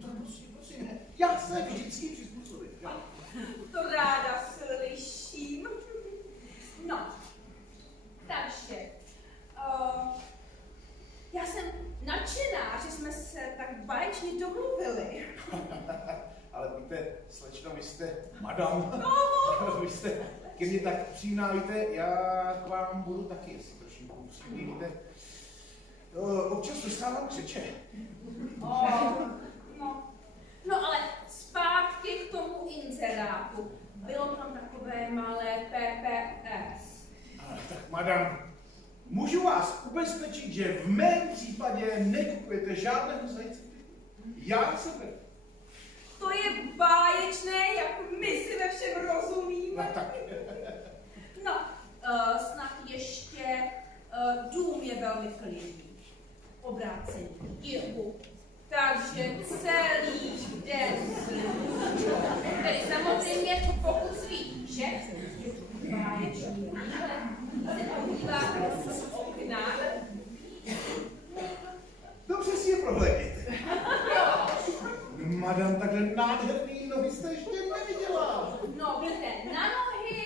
No prosím, já se vždycky přizpůsobím. To ráda slyším. No, takže, já jsem nadšená, že jsme se tak báječně domluvili. Ale víte, slečno, vy jste madam. Vy jste ke mně tak přímná, víte, já k vám budu taky, jestli trošku upřímný, víte. Občas dostávám křeče. No ale zpátky k tomu inzerátu. Bylo tam takové malé PPS. Tak madam, můžu vás ubezpečit, že v mém případě nekupujete žádného zajíce. Já se beru. To je báječné, jak my si ve všem rozumíme. No tak. No, snad ještě dům je velmi klidný. Obrácení k jihu. Takže celý den. Tedy samozřejmě pokud svítí, že? Báječný výhled. Se podíváte z okna. Dobře si je prohlédněte. Madam, takhle nádherný nohy jste ještě neviděla. No, vidíte, na nohy,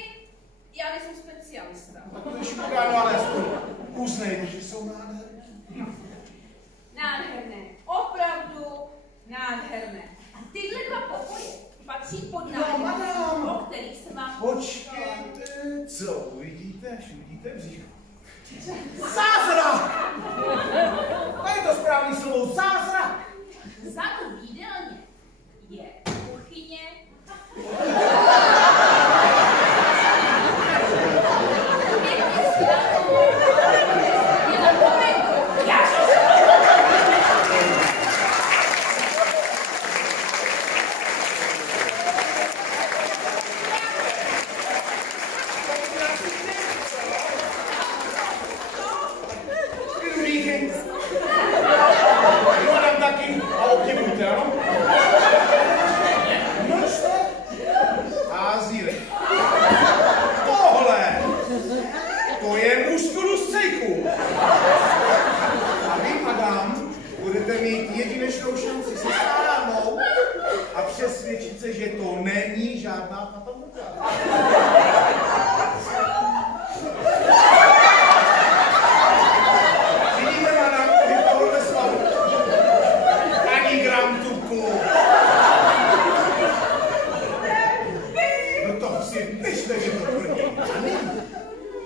já nejsem specialista. Tak to je škoda, no ale aspoň uznejte, že jsou nádherné. Nádherné, opravdu nádherné. A tyhle dva pokoje patří pod nájem, o kterých se vám... Počkejte, co uvidíte, až uvidíte břicho. Zázrak! To je to správný slovo, zázrak! Vzadu v jídelně je kuchyně.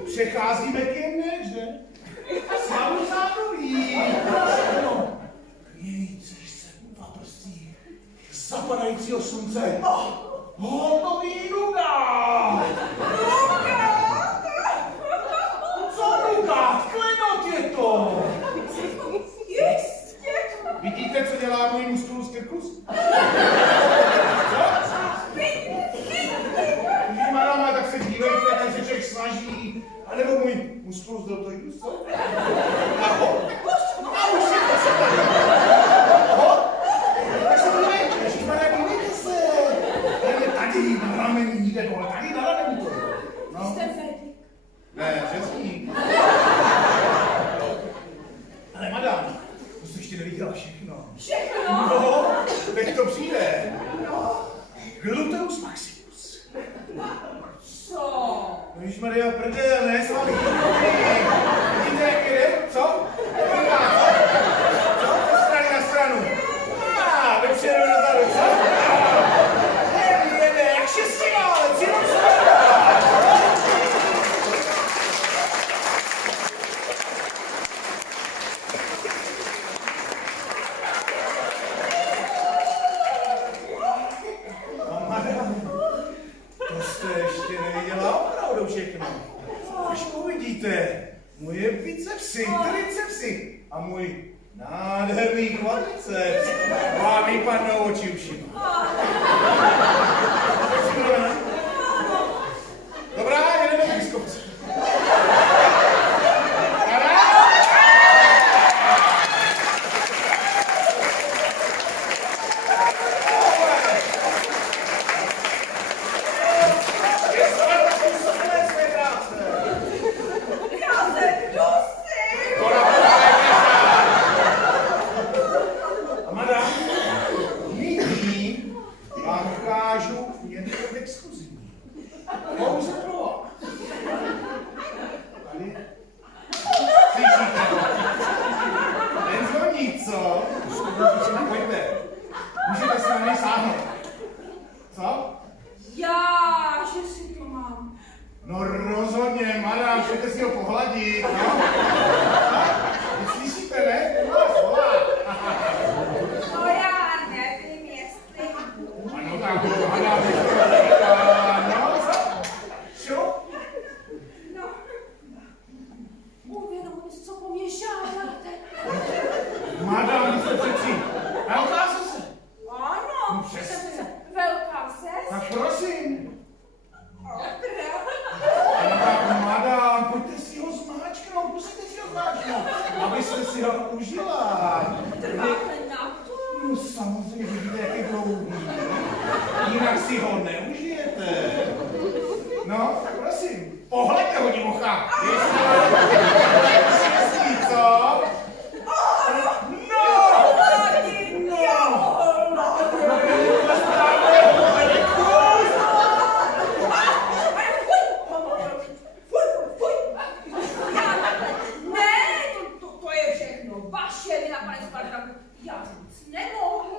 Přecházíme k jemné, že? Samozádový. Mějících se paprstí zapadajícího slunce. Hotový nugát. Nugát? Co nugát? Klenot je to. Jistě. Vidíte, co dělá můj muskulus kirkus? Madama, tak se dívejte, jak se člověk snaží. A nebo můj muskulus deltoidus, co? Aho. A už je to se tady. Aho. Tak se dívejte, ježišmarja, dívejte se. Tady na ramení jde tohle, tady na ramení to. No. Jste Fedik. Ne, řezník. Ale madam, to jste ještě neviděla všechno. Všechno? No, teď to přijde. No. Gluteus maximus. Co? Ježišmarja, prdel, ne, svalý. Vidíte, jak jde? Co? Co? Ze strany na stranu. Dopředu dozadu, co? Jede, jak šestiválec, jenom strana. To jste ještě neviděla opravdu všechno. Až uvidíte moje bicepsy, tricepsy a můj nádherný kvadriceps vám vypadnou oči ušima. Dobrá, jedeme k biskupci. Pojďte. Můžete s námi sáhnout. Co? Já, že si to mám. No rozhodně, madam, chcete si ho pohladit, no? Slyšíte, ne? Ten vás volá. No já nevím, jestli... Ano, tak ho hádá, že to říká, no, co? No, uvědomuji si, co po mně žádáte. Madam, vy jste přeci velká sese. Ano, No přesně. Velká sestra. Tak prosím. Madam, pojďte si ho zmáčknout, musíte si ho zmáčknout, abyste si ho užila. Trváte na to? No samozřejmě, vidíte, jak je dlouhý. Jinak si ho neužijete. No, tak prosím, pohleďte ho, divocha. Jestli, co?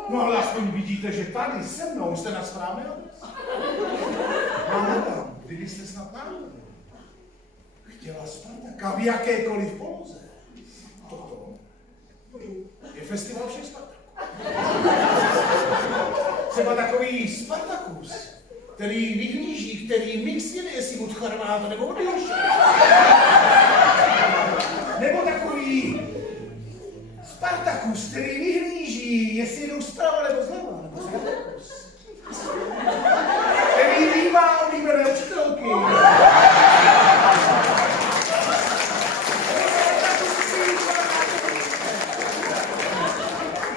No ale aspoň vidíte, že tady se mnou jste na správné adrese. Madam, kdybyste snad náhodou chtěla Spartaka v jakékoliv poloze, toto je festival všech Spartaků. Třeba takový Spartakus, který vyhníží, který mix jede, jestli od Charváta nebo od Joša. Nebo takový Spartakus, který vyhlíží, jestli jdou zprava nebo zleva, nebo Spartakus. Který mívá oblíbené učitelky.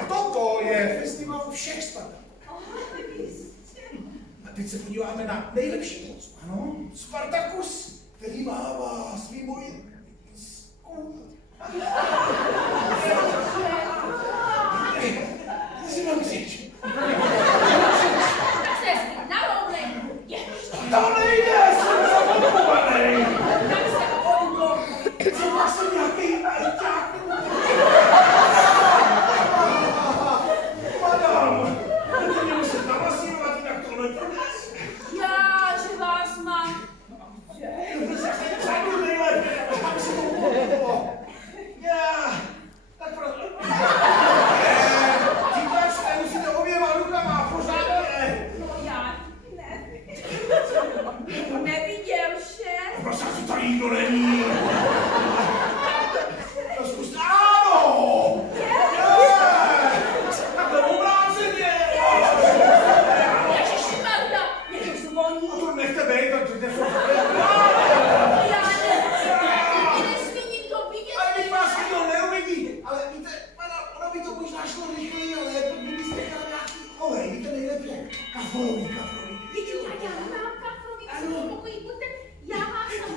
Toto je festival všech Spartaků. A teď se podíváme na nejlepší post. Ano, Spartakus, který mává svým bojem. Si mám křič. Tak se zdi, na rovnej. To nejde, jsem zablokovaný. Tak se odblokuj. Třeba jsem nějaký ajťák. Madam, budete mě muset namasírovat, jinak to nepůjde. Já, že vás mám. Přijdu nejlépe, a pak si to pomohlo. Já, tak proto. Říkáš, že musíte oběma rukama, pořádně. No já neviděl šéf. Prosím, si to nikdo neví. To zkuste, ano! Takhle obráceně! Ježišmarja, někdo zvoní. A to nechte bejt, to jde furt. Já nesmí nikdo vidět. Ale teď vás nikdo neuvidí. Ale víte, ono by to možná šlo rychleji, ale kdybyste chtěla nějaký olej, víte nejlepší. Kafrový. Vidíte, já nemám kafrový, co pokojí, buďte, já vás tam.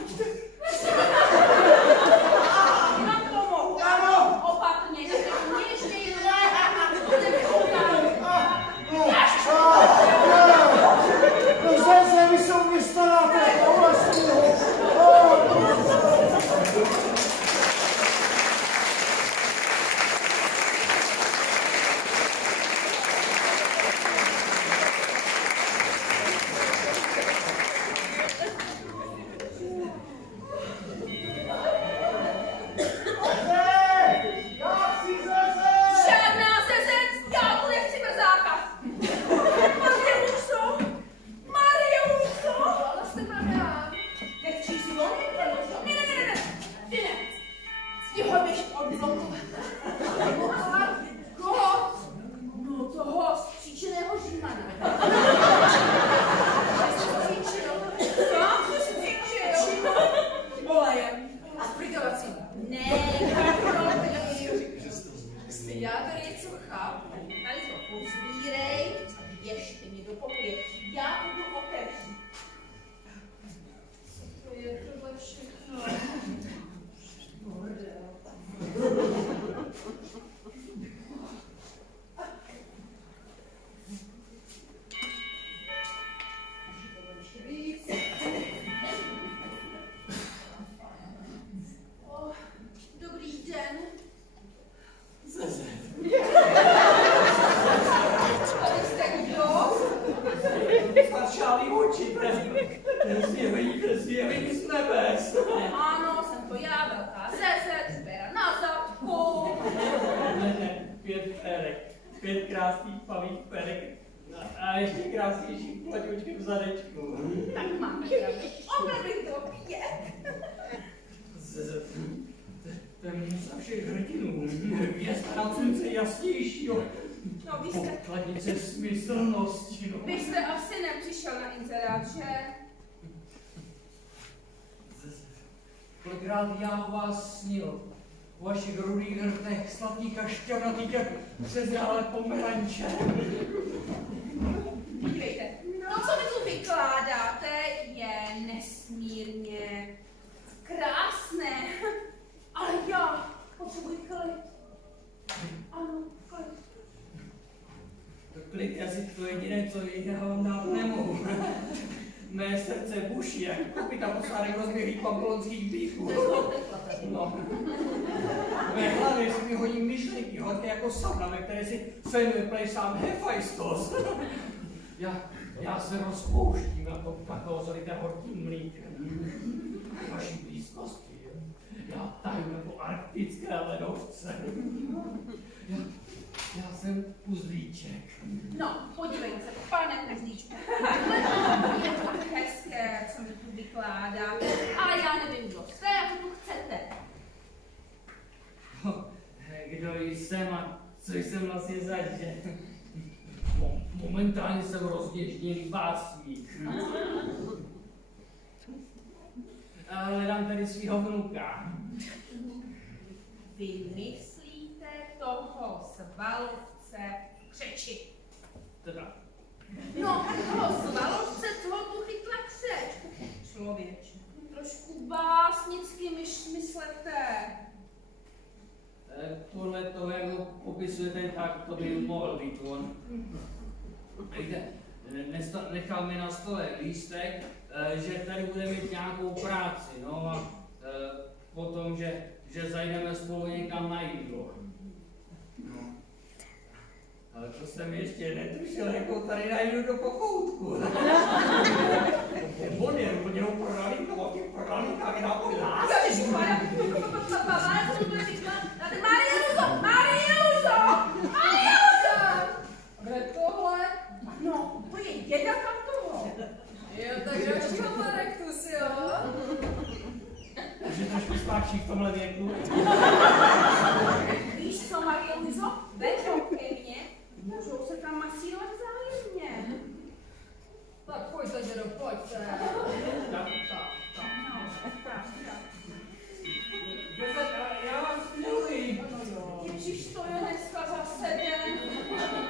Vám pomohu. Ano. Opatrně, mě ještě jenom. No zase, vy se o mě staráte, o vlastního. 5 krásných pavých perek a ještě krásnější plaťočky v zadečku. Tak máš pravdu. Opravdu to 5. To je musa všech hrdinů. Hvězda na slunce jasnějšího. No, vy jste... Pokladnice smyslnosti. No. Vy jste asi nepřišel na inzerát, že? Kolikrát já o vás snil. O vašich rudých hrtech, sladkých a šťavnatých jak přezrálé pomeranče. Podívejte, to, co mi tu vykládáte, je nesmírně krásné. Ale já potřebuji klid. Ano, klid. Klid je asi to jediné, co já vám dát nemohu. Mé srdce buší, jak kopita posádek rozběhlých pamplonských býků. No. Mé hlavě si mi hodí myšlenky, hodně jako sauna, ve které si fénuje plesám Hefajstos. Já se rozpouštím na to patózolité horký mlík. V vaší blízkosti. Já taju jako arktické ledovce. Já jsem puzlíček. No, podívejte, pane Puzlíčku, je to hezké, co mi tu vykládáte, ale já nevím, kdo jste a co tu chcete. Kdo jsem a co jsem vlastně zač, že momentálně jsem rozněžněný básník. Hledám tady svýho vnuka. Vy myslíte toho svalovce křeči? Teda. No, toho svalovce, toho tu chytla křeč. Člověče, trošku básnicky myslete. Podle toho, jak ho popisujete, tak to by mohl být on. Víte, nechal mi na stole lístek, že tady bude mít nějakou práci, no a potom, že zajdeme spolu někam na jídlo. No. Ale to jsem ještě netušil, jakou tady najdu do pochoutku. On je hodnou pralínkou, ty pralínka na můj lásky. Kde tohle? No, to je děda tam toho. Jo, takže až tohle rektus, jo? Takže trošku starší v tomhle věku. Víš co, Marie Luizo, vedou ke mně, můžou se tam masírovat vzájemně. Tak pojďte, dědo, pojďte. Tak. No, tak. Já vás miluji. Ježíš, to je dneska zase den.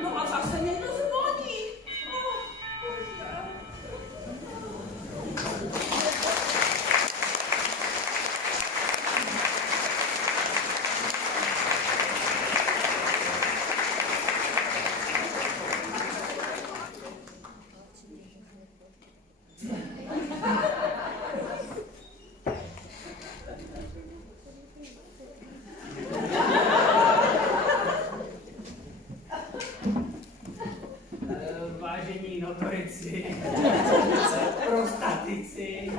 No a zase někdo zvoní. Vážení notorici, prostatici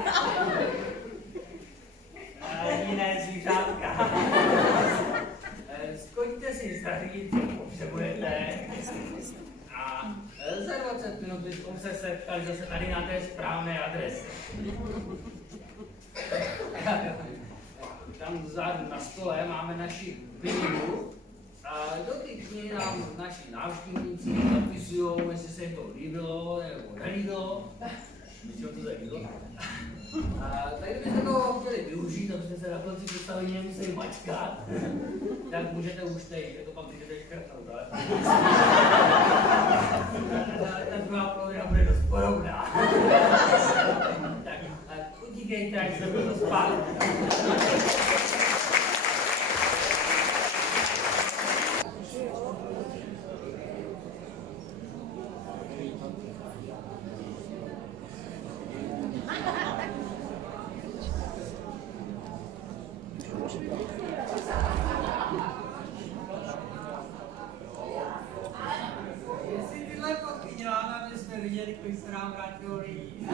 a jiné zvířátka. Skoďte si zařídit, co potřebujete. A za 20 minut bychom se setkali zase tady na té správné adrese. Tam vzadu na stole máme naši knihu. A do té knihy nám naši návštěvníci zapisují, jestli se jim to líbilo nebo nelíbilo. Čo to za jídlo? A tak kdybyste toho chtěli využít, abyste se na konci představení nemuseli mačkat, tak můžete už teď, to pak můžete škrtnout, tak? Ta druhá polovina bude dost podobná. Tak utíkejte, až se budu spát. Jestli tyhle fotky děláme, abyste viděli, kolik se nám vrátilo lidí.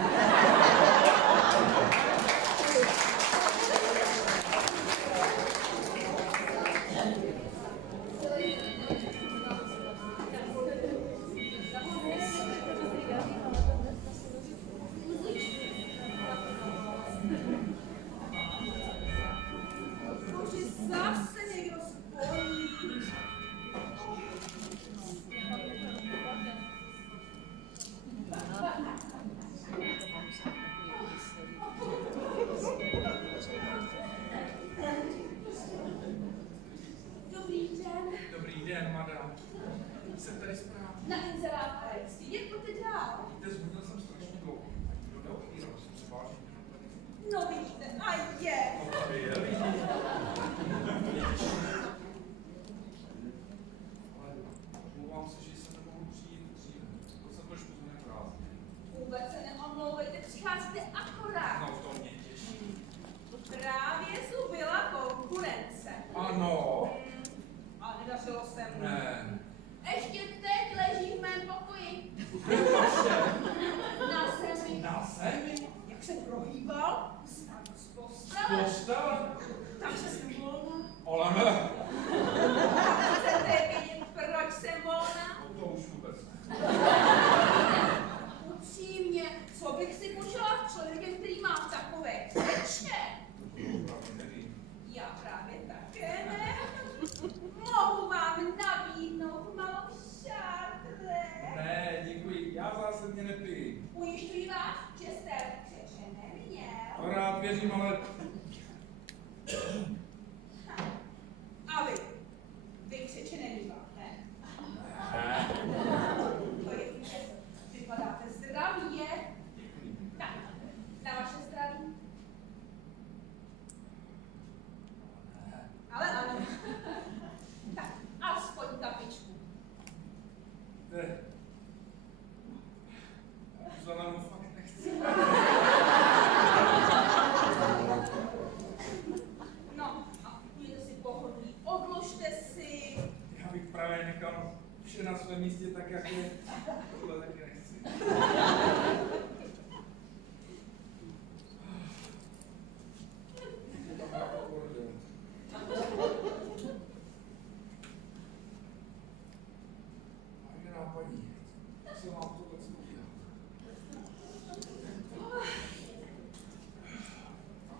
den, madam. Jsem tady správně. Na inzerát Alexi, jak pojďte dál? Víte, zhodil jsem strašně dlouho. Kdo dal chvíli, jsem se bál, že No vidíte, a je. no tady je, vidíte. Ale omlouvám se, že jsem nemohl přijít dříve. To jsem trošku zaneprázdně. Vůbec se neomlouvejte, přicházíte akorát. No, to mě těší. Právě tu byla konkurence. Ano. A nedařilo se mu. Ne. Ještě teď leží v mém pokoji. Vaše. Na zemi. Na zemi? Jak se prohýbal, spadl z postele. Postele? Takže jsem volná. Ale ne. Chcete vědět, proč jsem volná? No to už vůbec ne. Upřímně, co bych si počula s člověkem, který má takové křeče? Já právě také ne. Mohu vám nabídnout malou šártre. Ne, děkuji, já zásadně nepiju. Ujišťuji vás, že jste křeče neměl. To rád věřím, ale... A vy křeče nemýváte. To je úžasné. Vypadáte zdravě. Tak, na vaše zdraví. Ale ano. Tak, aspoň kapičku. Ne. Zelenou fakt nechci. No, a udělejte si pohodlí, odložte si. Já bych právě nechal vše na svém místě tak, jak je. Tohle taky nechci. Vážená paní, co vám tohle udělat?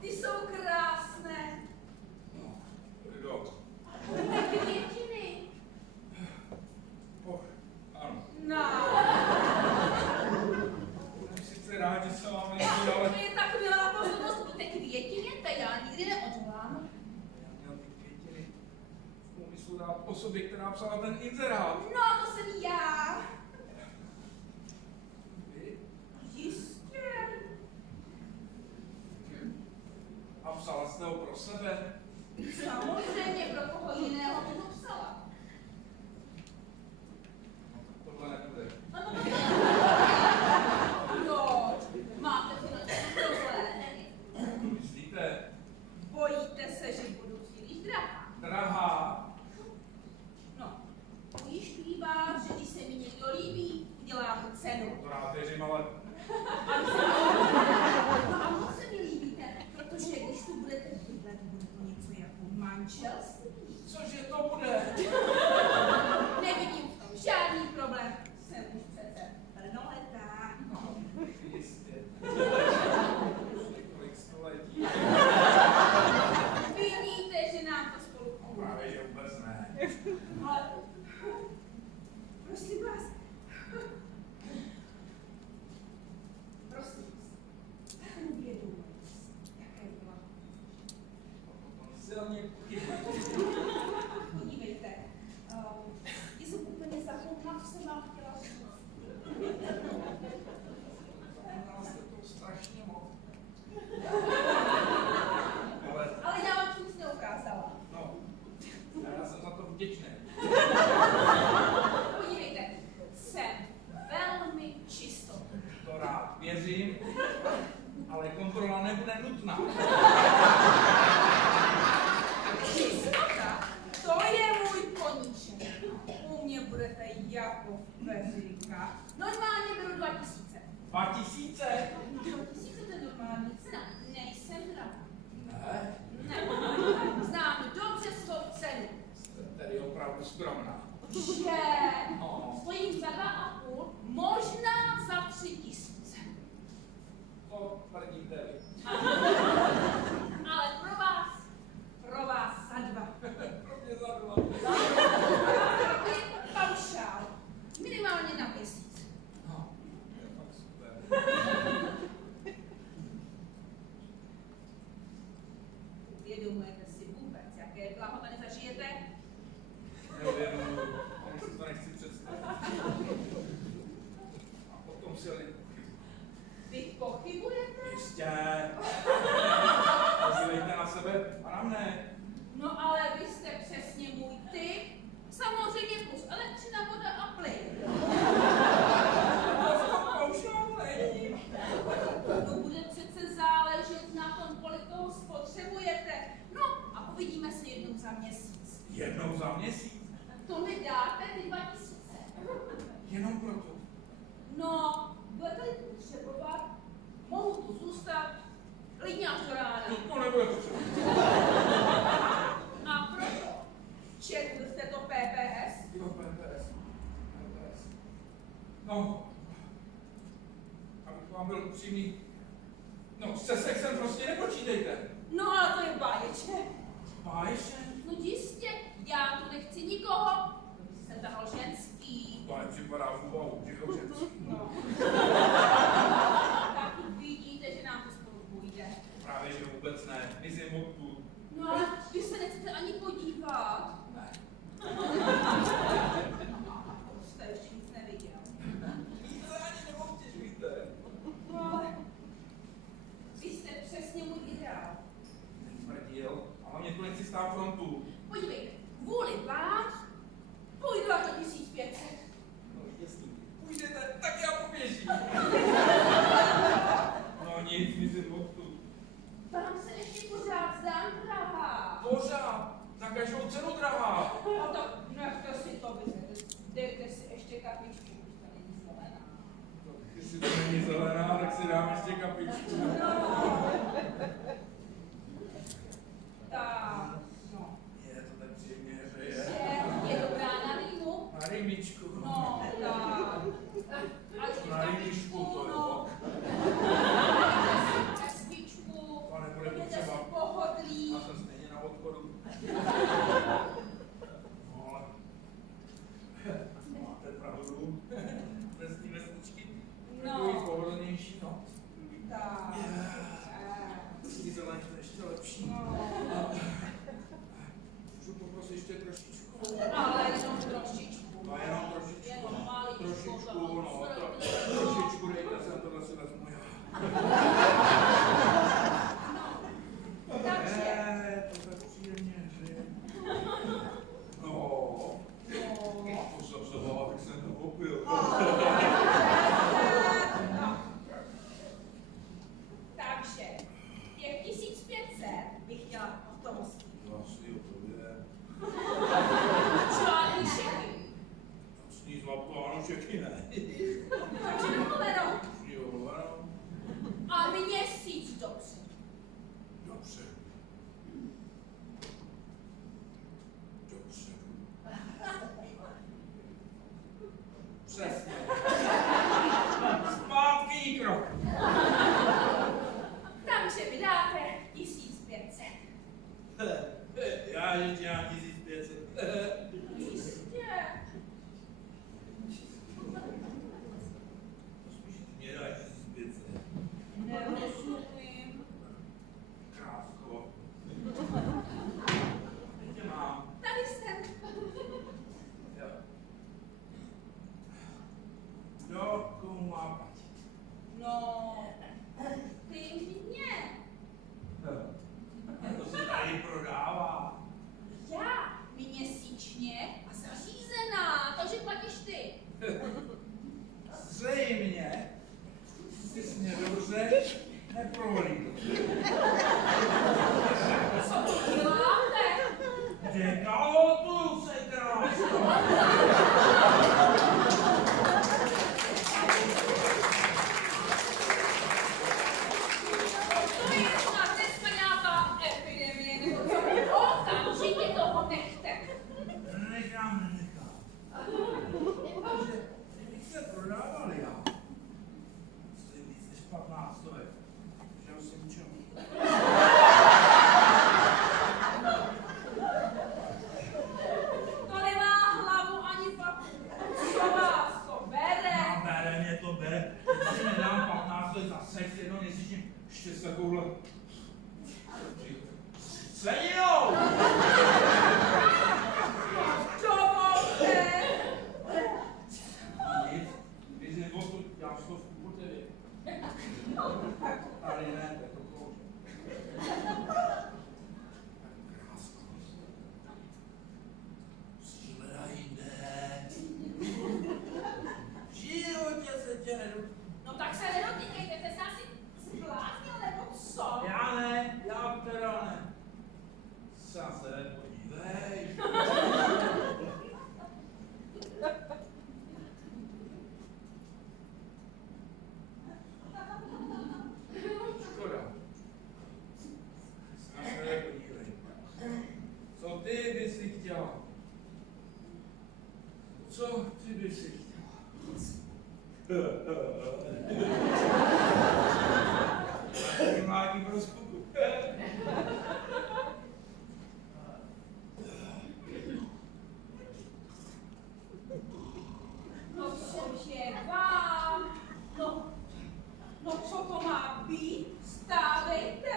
Ty jsou krásné. No, kdo? Ty květiny. Ano. No. Jsem sice rád, že se vám líbí, ale... To je tak milá pozornost, buďte květiněte, já nikdy neodvolám. Já měl ty květiny v úmyslu dát osobě, která psala ten inzerát. No, to jsem já. Vy? Jistě. A psala jste ho pro sebe? Samozřejmě, pro koho jiného bych to psala. No, tohle nebude. Proč? Máte finanční problémy. Myslíte? Bojíte se, že budu příliš drahá. Drahá? No, ujišťuji vás, že když se mi někdo líbí, udělám cenu. To rád věřím, ale... A moc se mi líbíte, protože když tu budete bydlet, bude to něco jako manželství. Cože to bude? Nevidím v tom žádný problém. Jsem už přece plnoletá. No, jistě. Několik století. Vidíte, že nám to spolu No, funguje. právě, že vůbec ne. Ale prosím vás, prosím vás, uvědomujte si, jaké byla. Silně pochybuji. Podívejte, jsem úplně zapomněla, co jsem vám chtěla říct. Znamenala jste to strašně moc. Ale já vám nic neukázala. No, já jsem za to vděčný. Podívejte, jsem velmi čistou. To rád věřím, ale kontrola nebude nutná. Čistota, to je můj koníček. U mě budete jako veřejka. Normálně beru 2000. 2000? 2000 to je normální cena. Nejsem drahá. Ne, Ne. Znám dobře svou cenu. jste tedy opravdu skromná. Že No, stojím za 2,5, možná za 3000. to tvrdíte vy. Ale pro vás za 2. Pro mě za 2. Takový paušál. Minimálně na měsíc. No, to je fakt super. Uvědomujete si vůbec, jaké blaho tady zažijete? Neuvědomuji. jednou za měsíc. To mi dáte ty 2000. Jenom proto. No, budete-li potřebovat, mohu tu zůstat klidně až do rána. To nebude potřeba. A proto četl jste to PPS? Jo, PPS. No, abych vám byl upřímný, no se sexem prostě nepočítejte. No, ale to je báječné. Báječné? No jistě, já tu nechci nikoho, kdo by se tahal ženský. To nepřipadá v úvahu, že jo, ženský. No. Tak vidíte, že nám to spolu půjde. Právě, že vůbec ne, mizím odtud. No ale vy se nechcete ani podívat. Ne. To jste ještě nic neviděl. To ani neobtěžujte. No ale vy jste přesně můj ideál. Smrdil, a hlavně tu nechci stát frontu. Podívejte, kvůli vám půjdu až do 1500. No jasný. Půjdete, tak já poběžím. No nic, mizím odtud. Vám se ještě pořád zdám drahá. Pořád, za každou cenu drahá. No tak nechte si to vyzvědět. Dejte si ještě kapičku, už to není zelená. Jestli to není zelená, tak si dám ještě kapičku. No. Tak, no. Je to tak příjemně hřeje. Je dobrá na rýmu? Na rýmičku. No, tak. A ještě Na rýmičku to jo. Kaspičku. To nebude Budete si potřeba. pohodlí. Já jsem stejně na odchodu. No, ale... Máte pravdu. Bez té vesničky. No. Takový pohodlnější, no. Tak. Ty zelený to ještě lepší. No. Můžu poprosit ještě trošičku? Ale jenom trošičku. No jenom trošičku. Jenom maličko. Trošičku, no. Trošičku dejte sem, tohle si vezmu já. Takže. To tak příjemně hřeje. No. No. To jsem se bál, abych se neopil. Takže, těch 1500 bych chtěla hotovosti. Vlastně o tobě. Žádný šeky. Sní zlato, ano, všechny ne. Takže na kolenou. Sní ohlenou. A měsíc dobře. Dobře. Dobře. Přesně. Zpátky krok. Takže mi dáte 1500. Já ještě já 1500. Jistě. Spíš mě dá 1500. Nerozumím. Krásko. Teď tě mám. Tady jsem. Jo. Kdo komu má platit? No, ty mě. To se tady prodává. Já měsíčně a zařízená, takže platíš ty. Zřejmě jsi mě dobře neprovolil. Co to děláte? Dekalotu se krásko. To je snad dneska nějaká epidemie, nebo co? Okamžitě toho nechte. Nechám. Kdybych se prodával já, stojí víc než 15 stovek. Že už jsem čemu. To nemá hlavu Co ty by si chtěla? Má ní rozpuku. No cože vám? No co to má být? Stávejte!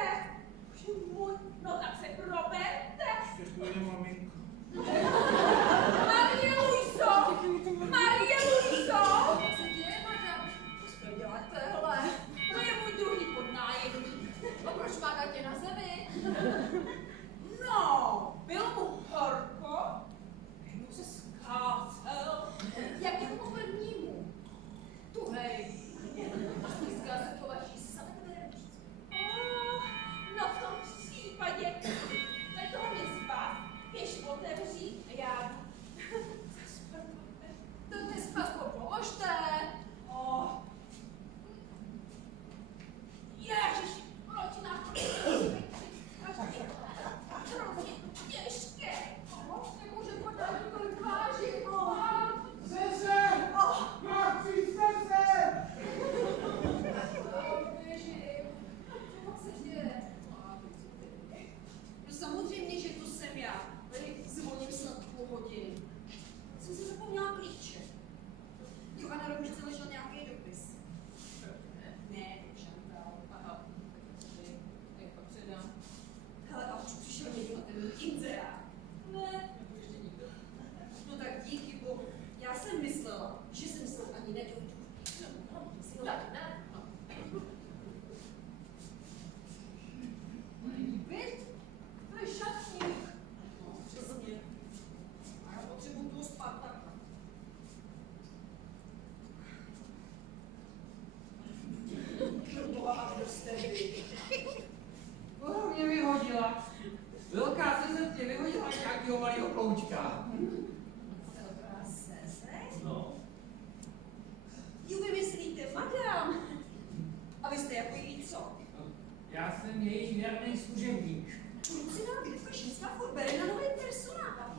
Bože můj, no tak se proberte! Štěstujeme, maminko. Marie Luiso! Marie Luiso! Co se děje, madam? Co jste dělat tohle? To je můj druhý podnájemník. A proč máte tě na zemi? No, bylo mu horko, mu se skácel. Jak je tomu prvnímu? Tuhej. A stýská se po vaší sametové. No v tom případě, ne toho mě spát, běž otevří a já zaspat. To dnes paspo pomožte. Ježiš, proč nám to hrozně těžké. Nemůže podat, kolik váží. Sese! Chlapci, sese! Co se děje? No samozřejmě, že to jsem já. Tady zvoním snad půl hodiny. Jsem si zapomněla klíče. Jo, a na roušce ležel nějaký dopis. Ne, Chantal. Aha, tak pak předám. Hele, a už přišel někdo na ten inzerát. Ne. Nebo ještě nikdo. No tak díky bohu. Já jsem myslela, že jsem snad ani nedojdu. Tak ne. Byt? To je šatník. No, přesně. A já potřebuju toho Spartaka. Proboha, až do steby. Ona mě vyhodila. Velká sese tě vyhodila nějakýho malého kloučka. Velká sese? No. Jo, vy myslíte, madam. A vy jste jako jí co? Já jsem její věrný služebník. Kluci nám vždycky ženská furt bere na nový personál.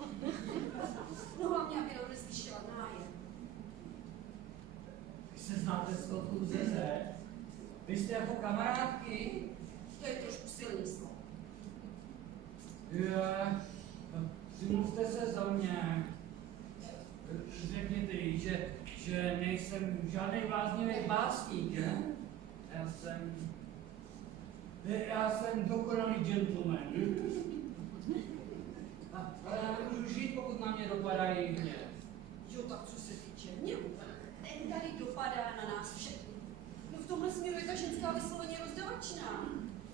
No hlavně, aby nám nezvýšila nájem. Vy se znáte s Totkou Zeze? Vy jste jako kamarádky? To je trošku silný slovo. Přimluvte se za mě. Řekněte jí, že nejsem žádný bláznivý básník, ne? Já jsem dokonalý gentleman. Ale já nemůžu žít, pokud na mě dopadají hněv. Jo, tak co se týče mě, ten tady dopadá na nás všechny. No v tomhle směru je ta ženská vysloveně rozdělačná.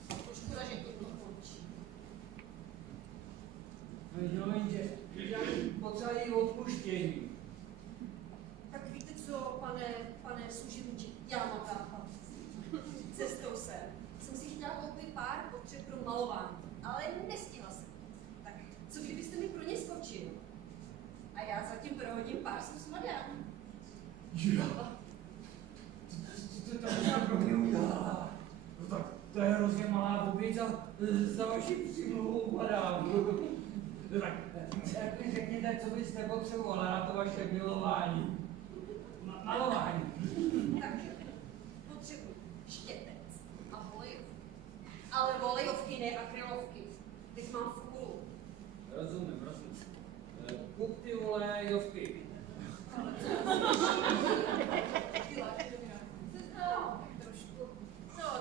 To škoda, že to končí. No jenže, já potřebuji odpuštění. Tak víte co, pane služebníče, já mám nápad. Cestou jsem si chtěla koupit pár potřeb pro malování, ale nestihla jsem. Tak co kdybyste mi pro ně skočil? A já zatím prohodím pár s madam. Jo. To možná pro mě udělala. No tak to je hrozně malá oběť za vaši přímluvou, madám. Tak mi řekněte, co byste potřebovala na to vaše milování. Malování. Takže potřebuji štětec a volejovky. Ale volejovky, ne akrylovky. Teď mám fůru. Rozumím. Kup ty volejovky. No, tak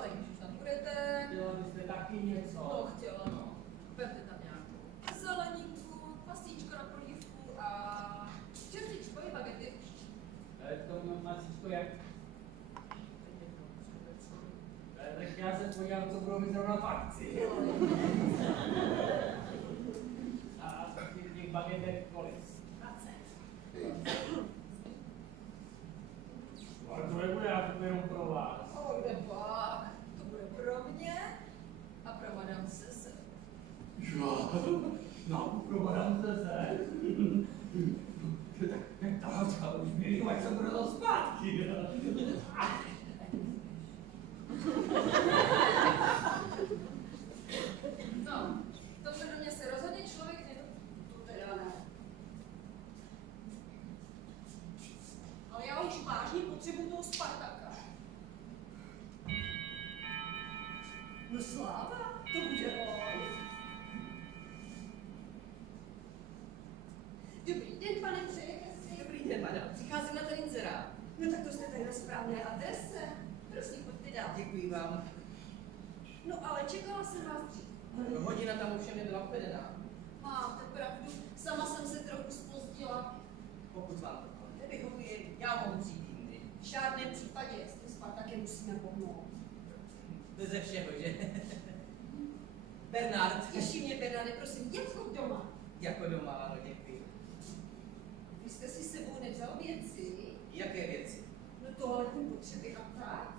když už tam budete. Chtěla byste taky něco? No, chtěla, no. Vemte tam nějakou zeleninku, masíčko na polívku a čerstvý bagety. To masíčko jak? Tak já se podívám, co budou mít zrovna v akci. A těch bagetek kolik? 20. Ale to nebude, já to jenom pro vás. O, kde pak? To bude pro mě a pro madame Sese. Jo, no, pro madame Sese. Tak ta už věřím, jak se bude to zpátky. potřebuju toho Spartaka. No Sláva, to bude on. Dobrý den, pane Přejekesi. Dobrý den, madam. Přicházím na ten inzerát. No tak to jste tady na správné adrese. Prosím, pojďte dál. Děkuji vám. No ale čekala jsem vás dřív. Hodina tam ovšem nebyla uvedená. Máte pravdu, sama jsem se trochu zpozdila. Pokud vám to nevyhovuje, já mohu přijít jindy. V žádném případě s tím Spartakem musíme pomoct. Beze všeho, že? Bernard. Těší mě, Bernarde, prosím, jako doma. Jako doma, ano, děkuji. Vy jste si sebou nevzal věci? Jaké věci? No toaletní potřeby a tak.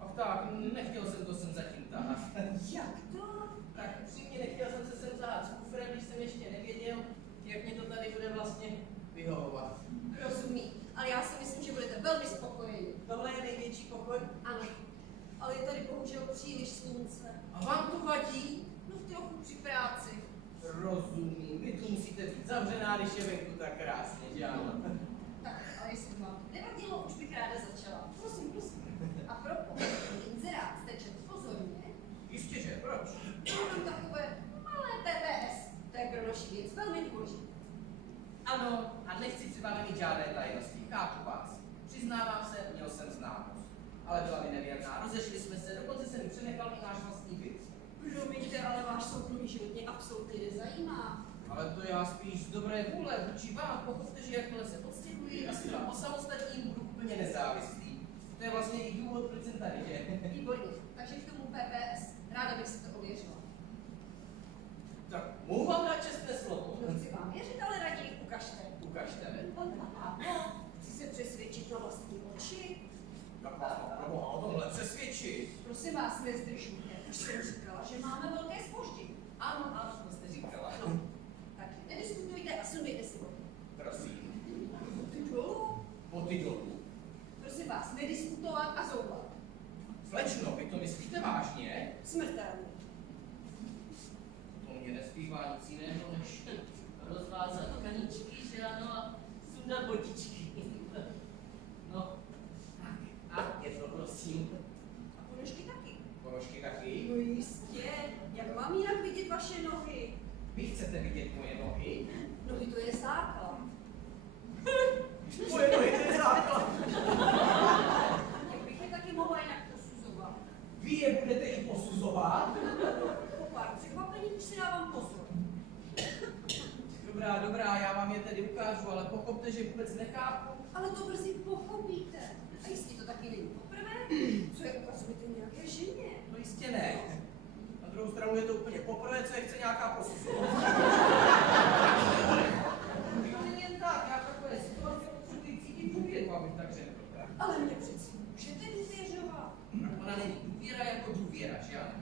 Ach tak, nechtěl jsem to sem zatím tahat. Jak to? Tak upřímně nechtěl jsem se sem tahat s kufrem, když jsem ještě nevěděl, jak mě to tady bude vlastně vyhovovat. Rozumím, ale já si myslím, že budete velmi spokojení. Tohle je největší pokoj. Ano, ale je tady bohužel příliš slunce. A vám to vadí? No trochu při práci. Rozumím, vy tu musíte být zavřená, když je venku tak krásně, že ano? Tak, ale jestli by vám nevadilo, už bych ráda začala. Prosím, prosím. A propos, inzerát jste četl pozorně? Jistě, že, proč? Mám takové malé PPS. To je pro naši věc velmi důležité. Ano, a nechci před vámi mít žádné tajnosti, chápu vás. Přiznávám se, měl jsem známost, ale byla mi nevěrná, rozešli jsme se, dokonce jsem mi přenechal i náš vlastní byt. Promiňte, ale váš soukromý život mě absolutně nezajímá. Ale to já spíš z dobré vůle vůči vám, pochopte, že jakmile se odstěhuji a zcela osamostatním, budu úplně nezávislý. To je vlastně i důvod, proč jsem tady, že? Výborně, takže k tomu PPS. Ráda bych si to ověřila. Tak mohu vám dát čestné slovo? No chci vám věřit, ale raději ukažte. Ukažte mi. Chci se přesvědčit na vlastní oči. Tak vás mám pro boha o tomhle přesvědčit. Prosím vás, nezdržujte. Už jsem říkala, že máme velké zpoždění. Ano, ano, to jste říkala. Tak nediskutujte a sundejte si boty. Prosím. Boty dolů. Boty dolů. Prosím vás, nediskutovat a zouvat. Slečno, vy to myslíte vážně? Smrtelně. To mě nezbývá nic jiného, než rozvázat kaničky, že ano, a sundat botičky. No, tak, a je to prosím. A ponožky taky. Ponožky taky? No jistě. Jak mám jinak vidět vaše nohy? Vy chcete vidět moje nohy? Nohy to je základ. Moje nohy, to je základ. Jak bych je taky mohla jinak posuzovat? Vy je budete i posuzovat? Po pár překvapeních už si dávám pozor. Dobrá, dobrá, já vám je tedy ukážu, ale pochopte, že vůbec nechápu. Ale to brzy pochopíte. A jistě to taky není poprvé, co je ukazujete nějaké ženě. No jistě ne. Na druhou stranu je to úplně poprvé, co je chce nějaká posuzovat. To není jen tak, já takové situace potřebuji cítit důvěru, abych tak řekl. Ale mě přeci můžete důvěřovat. Ona není důvěra jako důvěra, že ano?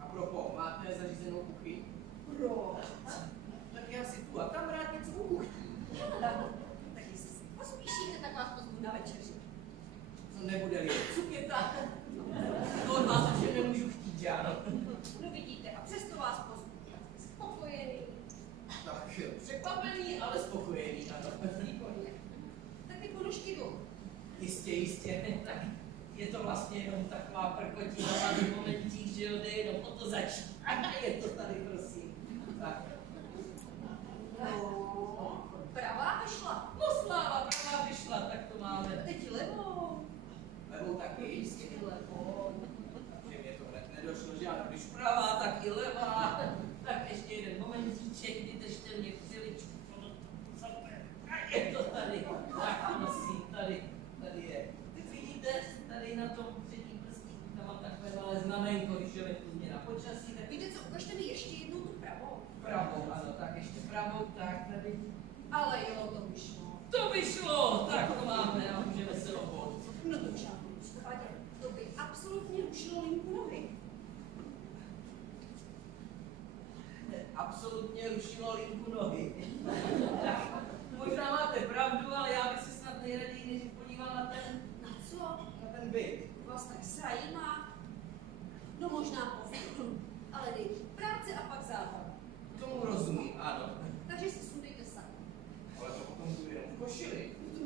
A propos, máte zařízenou kuchyň? Proč? Tak já si tu a tam rád něco ukuchtím. Tak jestli si pospíšíte, tak vás pozvu na večeři. Co nebude-li cuketa? To od vás ovšem nemůžu chtít, že ano? No vidíte, a přesto vás pozvu. Spokojený. Tak překvapený, ale spokojený, ano. Výborně. Tak ty ponožky jdou. Jistě, jistě. Tak je to vlastně jenom taková prkotina na momentík, že jo, jde jenom o to začít. A je to tady, prosím. Tak. No, pravá vyšla. No sláva, pravá vyšla, tak to máme. A teď levou. Levou taky. Jistě i levou. Takže mě to hned nedošlo, že ano, když pravá, tak i levá. Tak ještě jeden momentíček, kdy držte mě chviličku. A je to tady. Tak prosím, tady je. Teď vidíte, tady na tom předním prstíku, tam mám takové malé znamenko, když je venku změna počasí, tak Víte co, ukažte mi ještě jednou tu pravou. pravou, ano, tak ještě pravou, tak tady. Ale jo, to vyšlo. To vyšlo, tak to máme a můžeme se obot. No to v žádném případě. To by absolutně rušilo linku nohy. Absolutně rušilo linku nohy. Tak, možná máte pravdu, ale já bych se snad nejraději než podíval na ten, Na co? na ten byt. Vás tak zajímá? No možná později. Ale nejdřív práce a pak zábava. Tomu rozumím, ano. Takže si sundejte sami. Ale to potom budu jenom v košili. To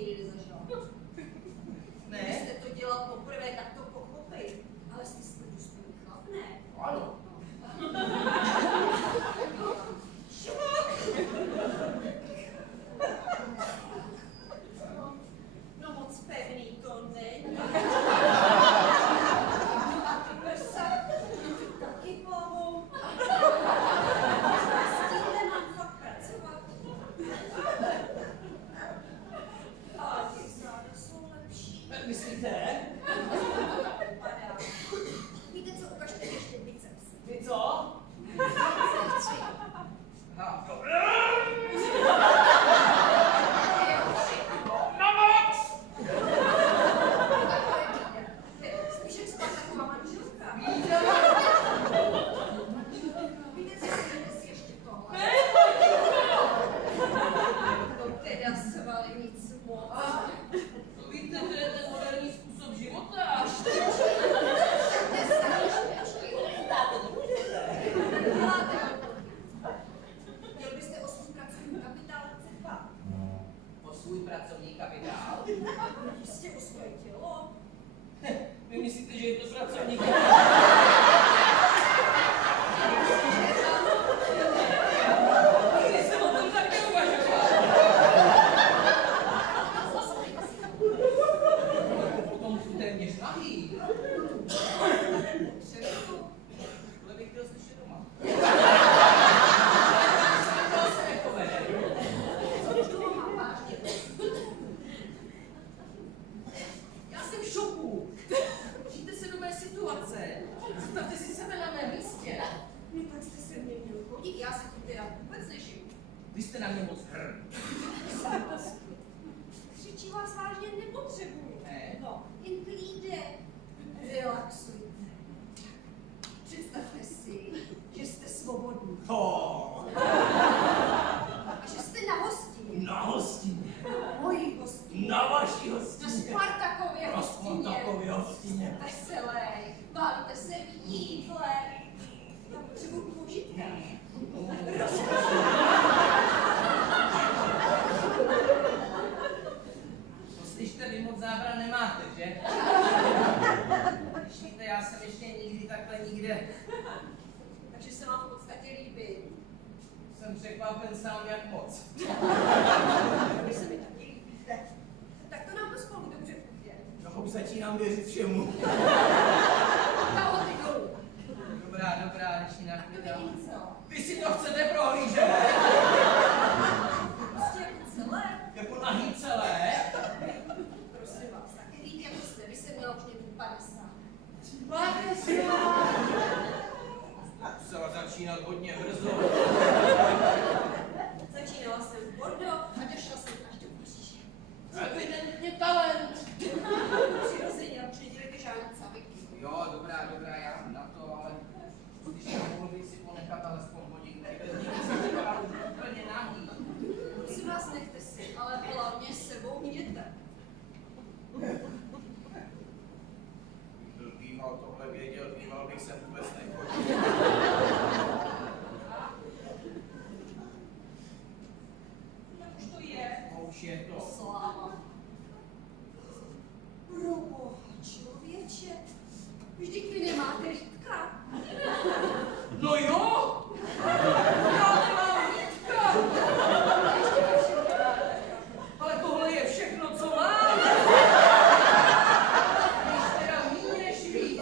nikdy nezažila. Ne? Když jste to dělal poprvé, tak to pochopej. Ale jste důstojný chlap, ne? Ano. No moc pevný to není. Taky plavou. S tímhle mám fakt pracovat. Ale ty záda jsou lepší. Myslíte? Vypadá. Víte co, ukažte ještě biceps. Vy co? Biceps. Aha. Na moc! Spíš jak Spartaková manželka. Víte co, si ještě tohle. To teda svalenic moc. Víte, to je ten moderní způsob života. Měl byste o svůj pracovní kapitál dbát. O svůj pracovní kapitál? Jistě o svoje tělo. Vy myslíte, že je to pracovní Nikdy jsem o tom tak neuvažoval. Potom jsou téměř nahý. Tohle bych chtěl slyšet doma. To se nepovede. Já jsem v šoku. Vžijte se do mé situace. Představte si sebe na mém místě. No tak jste se mě měl chodit, já se tím teda vůbec nežiju. Vy jste na mě moc hrd. Křičí vás vážně nepotřebuju. Ne. No, jen klídek. Relaxujte. Představte si, že jste svobodní. A že jste na hostině. Na hostině. Mojí hostině. Na vaší Na hostině. Spartakově Na hostině. Spartakově hostině. Veselej, bavíte se v jídle. Já potřebuji použitka. Slyšte, vy moc zábran nemáte, že? Když víte, já jsem ještě nikdy takhle nikde. Takže se vám v podstatě líbí. Jsem překvapen sám, jak moc. Vy se mi taky líbíte. Tak to nám to spolu dobře půjde. No, už začínám věřit všemu. Nahoře dolů. Dobrá, když jinak To nedám. vidím co. Vy si to chcete prohlížet? Prostě jako celé. Jako nahý celé? Prosím vás, taky víte, jako jste. Vy se měla už někdy 50. 50! Musela začínat hodně brzo. Začínala jsem v Bordeaux a došla jsem až do Paříže. Evidentně talent. Přirozeně, a nedělejte žádné caviky. Jo, dobrá, já mám na to, ale když já mohl bych si ponechat alespoň hodinku. Bez nich se vypadá už úplně nahý. Prosím vás, nechte si, ale hlavně s sebou jděte. Kdybych býval tohle věděl, býval bych sem vůbec nechodil. Tak už to je. No už je to. Sláva. Proboha, člověče. Vždyť vy nemáte lítka. No jo! Já nemám lítka! Ale tohle je všechno, co mám! Když teda míň než víc.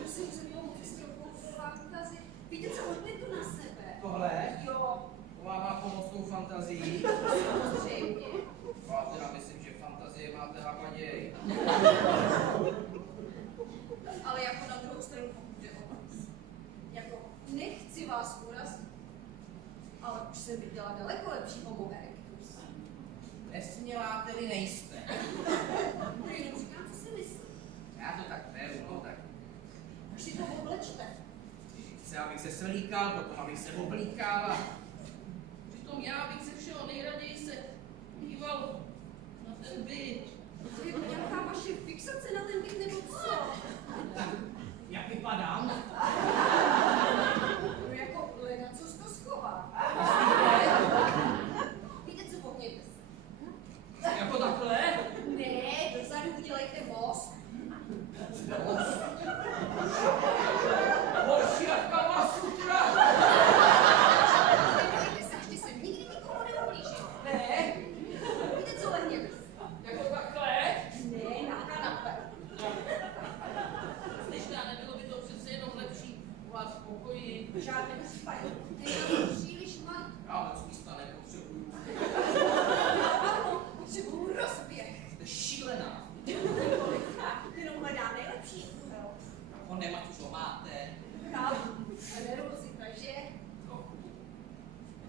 Musím se pomoct s trochu fantazii. Víte co, hoďte to na sebe. Tohle? Jo, To vám má pomocnou fantazii. samozřejmě. Já teda myslím, že fantazie máte hapaděj. Ale jako na druhou stranu, pokud jde o vás. Jako, nechci vás urazit. Ale už jsem viděla daleko lepší homoerectus. Nesmělá tedy nejste. To jenom říkám, co si myslím. Já to tak beru, no tak. Už si to oblečte. Když chce, abych se slíkal, potom abych se oblíkal a přitom já bych se všeho nejraději se díval na ten byt. To je nějaká vaše fixace na ten byt nebo co? Jak vypadám? No jako Lena, co z to schová? Víte co, V žádném případě. Ty je příliš malý. Já moc místa nepotřebuju. Ano, potřebuju rozběh. Jste šílená. Jenom hledá nejlepší úhel. On nemá, už ho máte. Chápu, nervozita, že?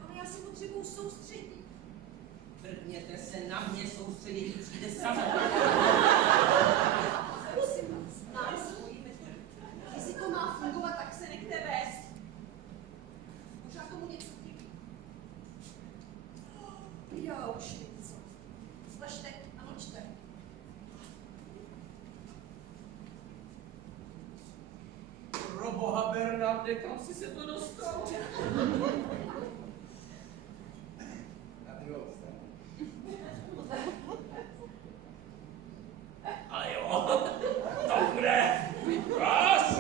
Ale já se potřebuju soustředit. Vrhněte se na mě, soustředění přijde samo. Prosím vás, znám svoji metodu. Jestli to má fungovat, tak se nechte vést. Možná tomu něco chybí. Já už něco. Slyšte a mlčte. Pro boha, Bernarde, kam jsi se to dostal? Na druhou stranu. Ale jo, to bude. Až!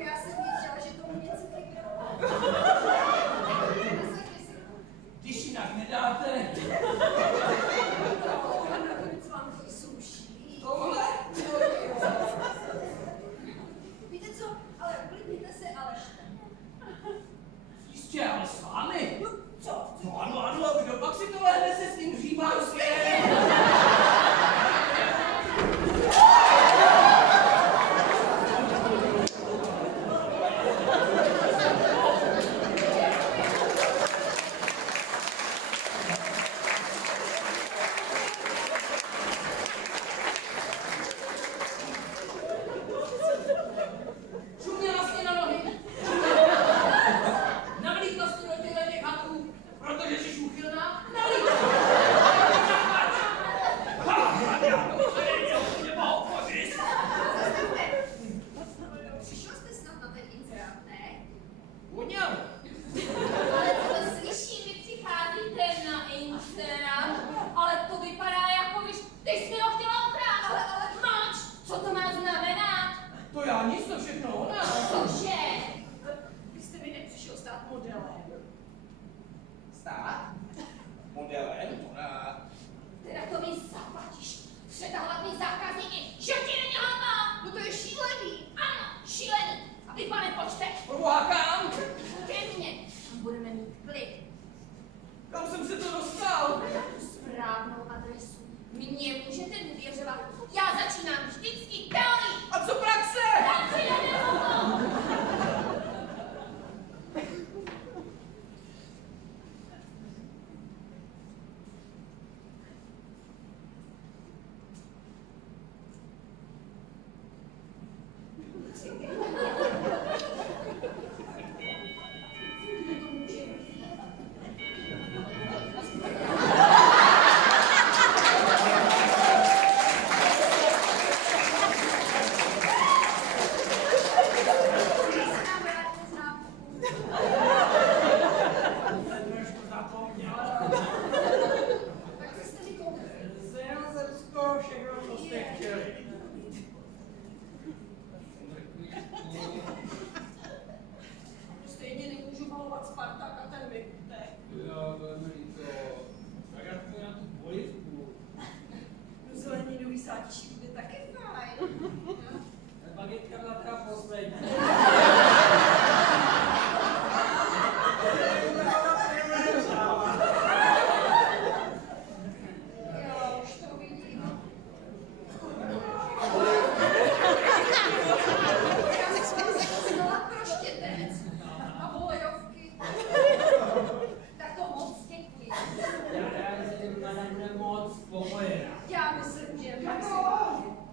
Já jsem věděla, že tomu něco chybělo. Když jinak nedáte. Nakonec vám to i sluší. Tohle? Víte co, ale uklidněte se a ležte. Jistě, ale s vámi. Co? No ano, ano, a kdo pak si to lehne se s tím hříbánstvím? Šuměla jsi na nohy. Navlíkla jsi do těch hadů, protože jsi úchylná. Navlíkla. Přišel jste snad na ten inzerát, ne? Uněl. Ale co slyším, vy přicházíte na inzerát, ale to vypadá jako když ty jsi mi ho chtěla ukrást. Ale mlč, co to má znamenat? To já nic, to všechno ona. Cože? Vy jste mi nepřišel stát modelem. Stát? Modelem? To rád. Teda to mi zaplatíš. Přetahovat mi zákazníky, že ti není hanba. No to je šílený. Ano, šílený. A vy, pane počte, Provákám. ke mně. Tam budeme mít klid. Kam jsem se to dostal? Správnou adresu. Mně můžete důvěřovat. Já začínám vždycky teorií. A co praxe? Tam přijde nemohou. Trošku zapomněl. Tak co jste mi koupili? Zjel jsem skoro všechno, co jste chtěli. Stejně nemůžu malovat Spartak a ten Viktek. Jo, to je mi líto. Tak já to na tu polivku. No zeleninový sátiší bude taky fajn. Bagetka byla teda poslední. Já už to vidím. Já jsem znala kroštětec a volejovky. Tak to moc děkuji. Já jsem na nemoc spokojená. Já myslím, že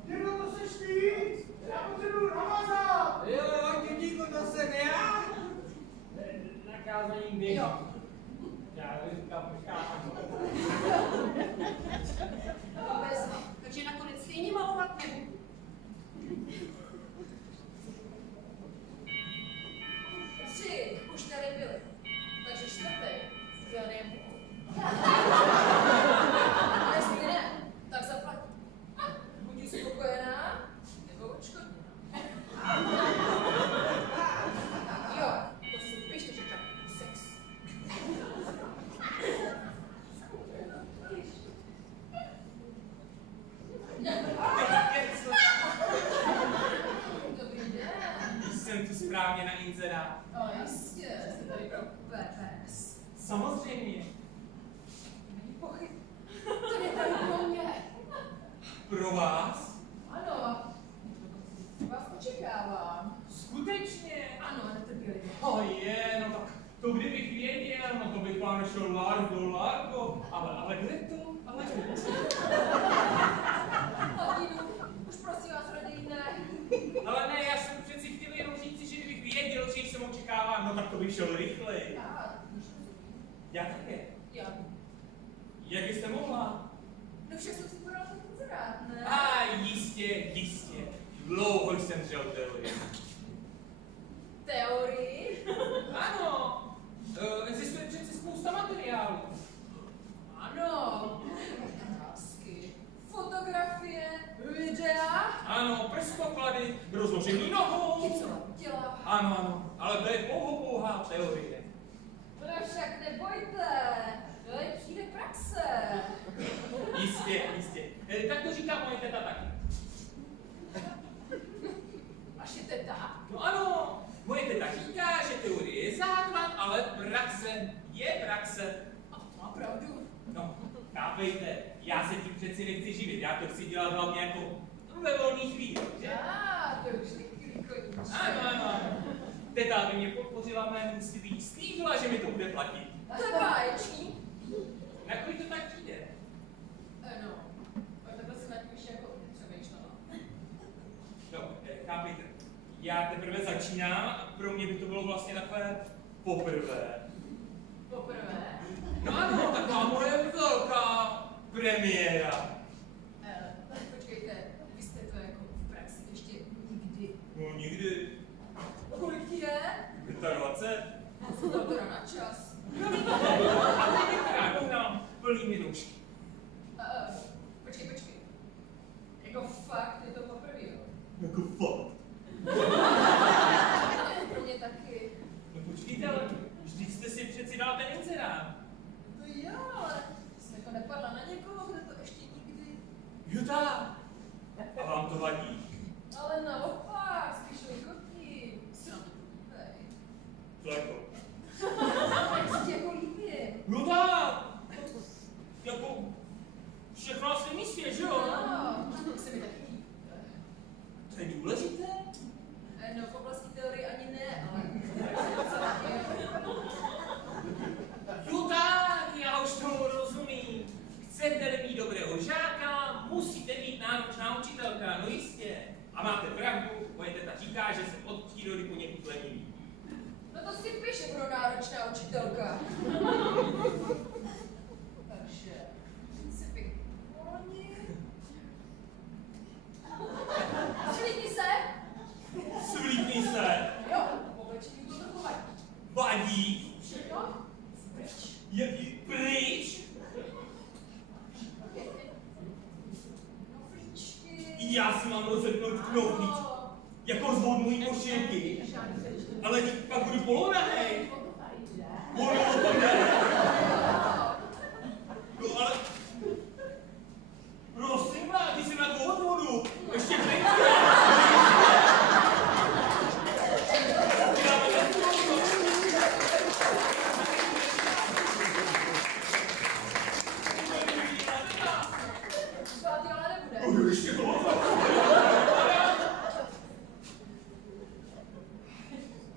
Dědo, to seš ty? Já potřebuju namazat! Jo, dědíku, to jsem já. Nakázaním běží. Jo. Já říkám, počkáme. vezmu. Takže nakonec stejně malovat nebudu. Tři už tady byly. Takže čtvrtý. Žádný Jestli ne, tak zaplatím. Buď spokojená, nebo odškodněná. Jo, to si pište, že tak sex. pochyb. To je tady pro mě. Pro vás? Ano. Vás očekávám. Skutečně? Ano, netrpělivě. No tak to kdybych věděl, no to bych vám nešel Largo, ale kde to? Hladinu, už prosím vás raději ne. Ale ne, já jsem přeci chtěl jenom říct, že kdybych věděl, že jsem očekávám, no tak to bych šel rychleji. Já také. Já. Jak byste mohla? No však jsem si podal ten inzerát, ne? Jistě. Dlouho jsem držel teorii. Teorii? Ano, existuje přeci spousta materiálů. Ano. Obrázky, fotografie, videa. Ano, prstoklady, rozložení nohou. I celá těla. Ano, ale to je pouhá teorie. No však nebojte, ale přijde praxe. Jistě. Tak to říká moje teta taky. Vaše teta? No ano, moje teta říká, že teorie je základ, ale praxe je praxe. A to má pravdu. No, chápejte, já se tím přeci nechci živit, já to chci dělat hlavně jako ve volných chvíli, že? To už taky koníče. Ano. Teta by mě podpořila mé úsilí, slíbila, že mi to bude platit. To je báječný. Na kolik to tak přijde? No, ale takhle se nad tím ještě jako nepřemýšlela. No, chápejte, já teprve začínám a pro mě by to bylo vlastně takové poprvé. Poprvé? No ano, taková moje velká premiéra. Počkejte, vy jste to jako v praxi ještě nikdy. No nikdy. Kolik ti je? 25. Jsi to teda na čas. Ale je koukám plný nůžky. Počkej. Jako fakt je to poprvé, jo? Jako fakt. Pro mě taky. No počkejte, ale vždyť jste si přeci dal ten inzerát. To jo, ale jsem jako nepadla na někoho, kdo to ještě nikdy. Jo tak. A vám to vadí? Ale naopak, spíš likotí. Se nám to líbej. To jako? Jak si tě jako líbím. No tak. Jako všechno na svém místě, že jo? No, se mi taky líbí. To je důležité. No, v oblasti teorie ani ne, ale Jo tak, já už tomu rozumím. Chcete-li mít dobrého žáka, musíte mít náročná učitelka, no jistě. A máte pravdu, moje teta říká, že jsem od přírody poněkud lenivý. no to si píše pro náročná učitelka. Takže si pěkně. Slíkni se. Svlíkni se. Jo, povlečení to trochu vadí. Vadí. Všechno? Pryč. Je pryč. No flíčky. Já si mám rozepnout knoflíč. Jako zvod můj košilky. Ale pak budu polonahej. Ono to ne. No ale... Prosím vás, když jsem na to odvodu. Ještě pryč. Zvátý ale nebude. Ještě to.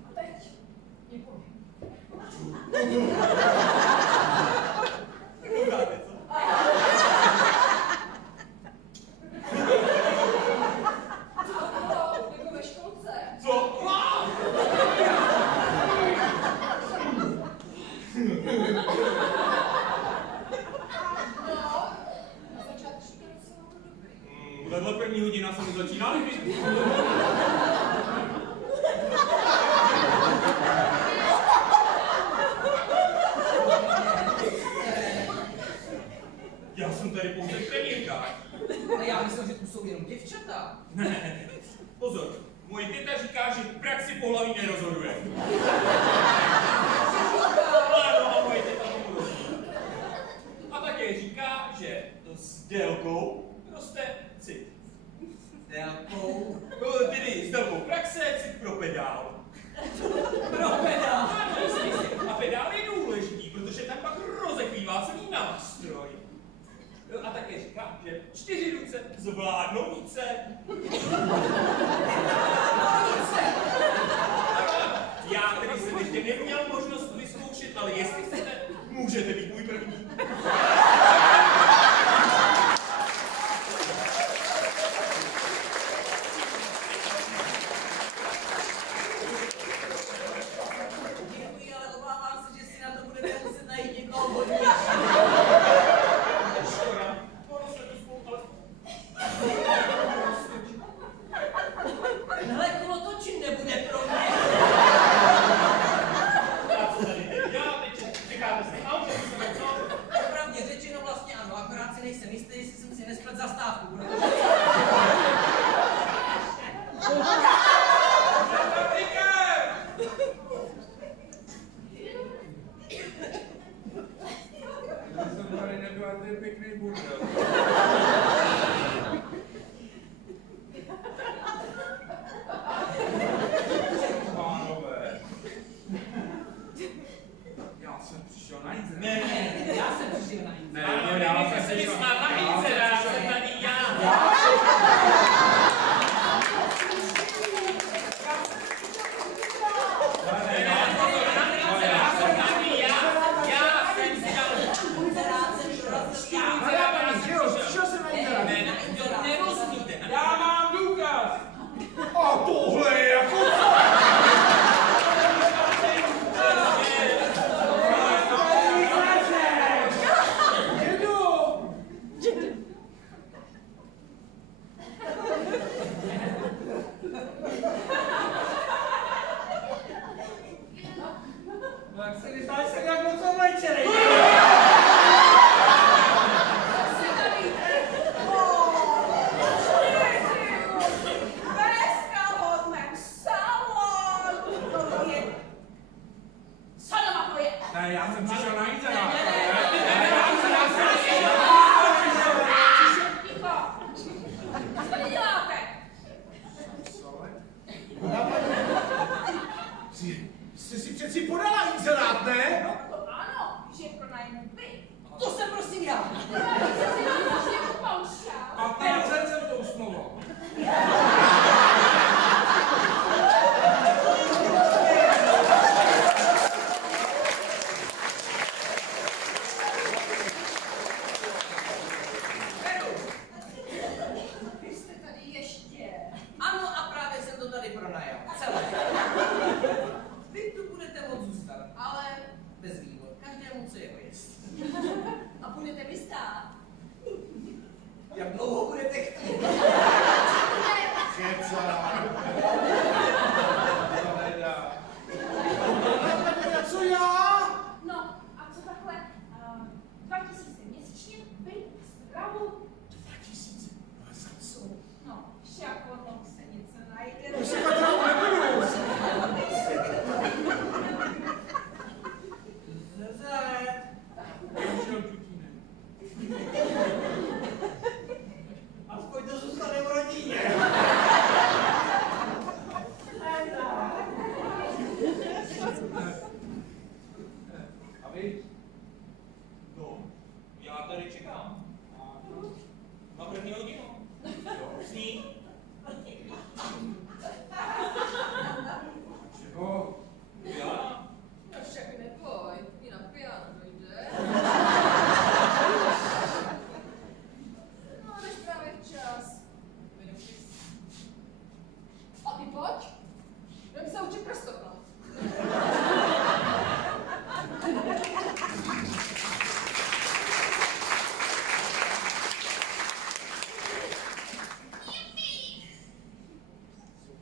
A teď mě povím. Koukáte, co? Jako ve školce. Co? No, na začátku školce bylo to dobrý. Vedle první hodina se mi začíná líbit. Já jsem tady pouze trenírka. Ale já myslel, že tu jsou jenom děvčata. Ne, pozor, moje teta říká, že v praxi pohlaví nerozhoduje. Ano, a moje teta tomu rozumí. A také říká, že s délkou roste cit. Délkou? Tedy s délkou praxe cit pro pedál. Pro pedál. Ano, jistě. A pedál je důležitý, protože tam pak rozekrývá celý nástroj. zvládnou více. Já, který jsem ještě neměl možnost vyzkoušet, ale jestli chcete, můžete být můj první. Děkuji, ale obávám se, že si na to budete muset najít někoho hodnější. Škoda. Ono se to spolu alespoň. Tenhle kolotočin nebude pro mě. A co tady teď děláte? Čekáte s tím autem, co? Popravdě řečeno vlastně ano, akorát si nejsem jistý, jestli jsem si nesplet zastávku, protože... Já jsem tady nebyl, a to je pěkný burdel. Pánové. Já jsem přišel na jízde. Ne, Já jsem přišel na jízde. Ne, já jsem si přišel snad na inzerát, jsem tady já. Já mám důkaz! A tohle je jako co? Tak se vystali se jak moc oblečený. Ne, já jsem přišel na inzerát. Jste si přeci podala inzerát, ne? Ano, že pro najmu byt. To jsem prosím já. 15 let jsem to usnoval. Vy jste tady ještě. Ano, a právě jsem to tady pronajal. Celé. Vy tu budete moct zůstat, ale bez vývod. Každému, co jeho jest. A budete mi stát. Jak dlouho budete chtít? Kecá. Co já? No, a co takhle 2000 měsíčně, byt, stravu? 2000. Ale za co? No, však ono se něco najde. Už se to nebudu. Zezet. Přišel tutínek. Aspoň to zůstane v rodině. A vy? No, já tady čekám. Na první hodinu. S ní. Čeho? Já. No však neboj, i na piano dojde. No, jdeš právě včas. A ty pojď. Jdem se učit prstoknout.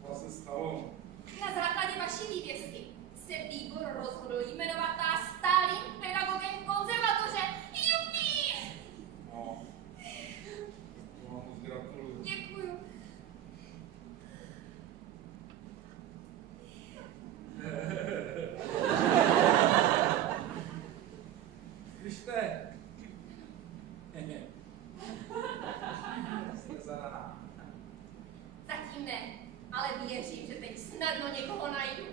Co se stalo? Na základě vaší vývězky se výbor rozhodl jmenovat vás stálým pedagogem konzervatoře. Jupi! No. To vám moc gratuluju. Děkuju. Slyšte? Jste zadaná. Zatím ne, ale věřím, že teď snadno někoho najdu.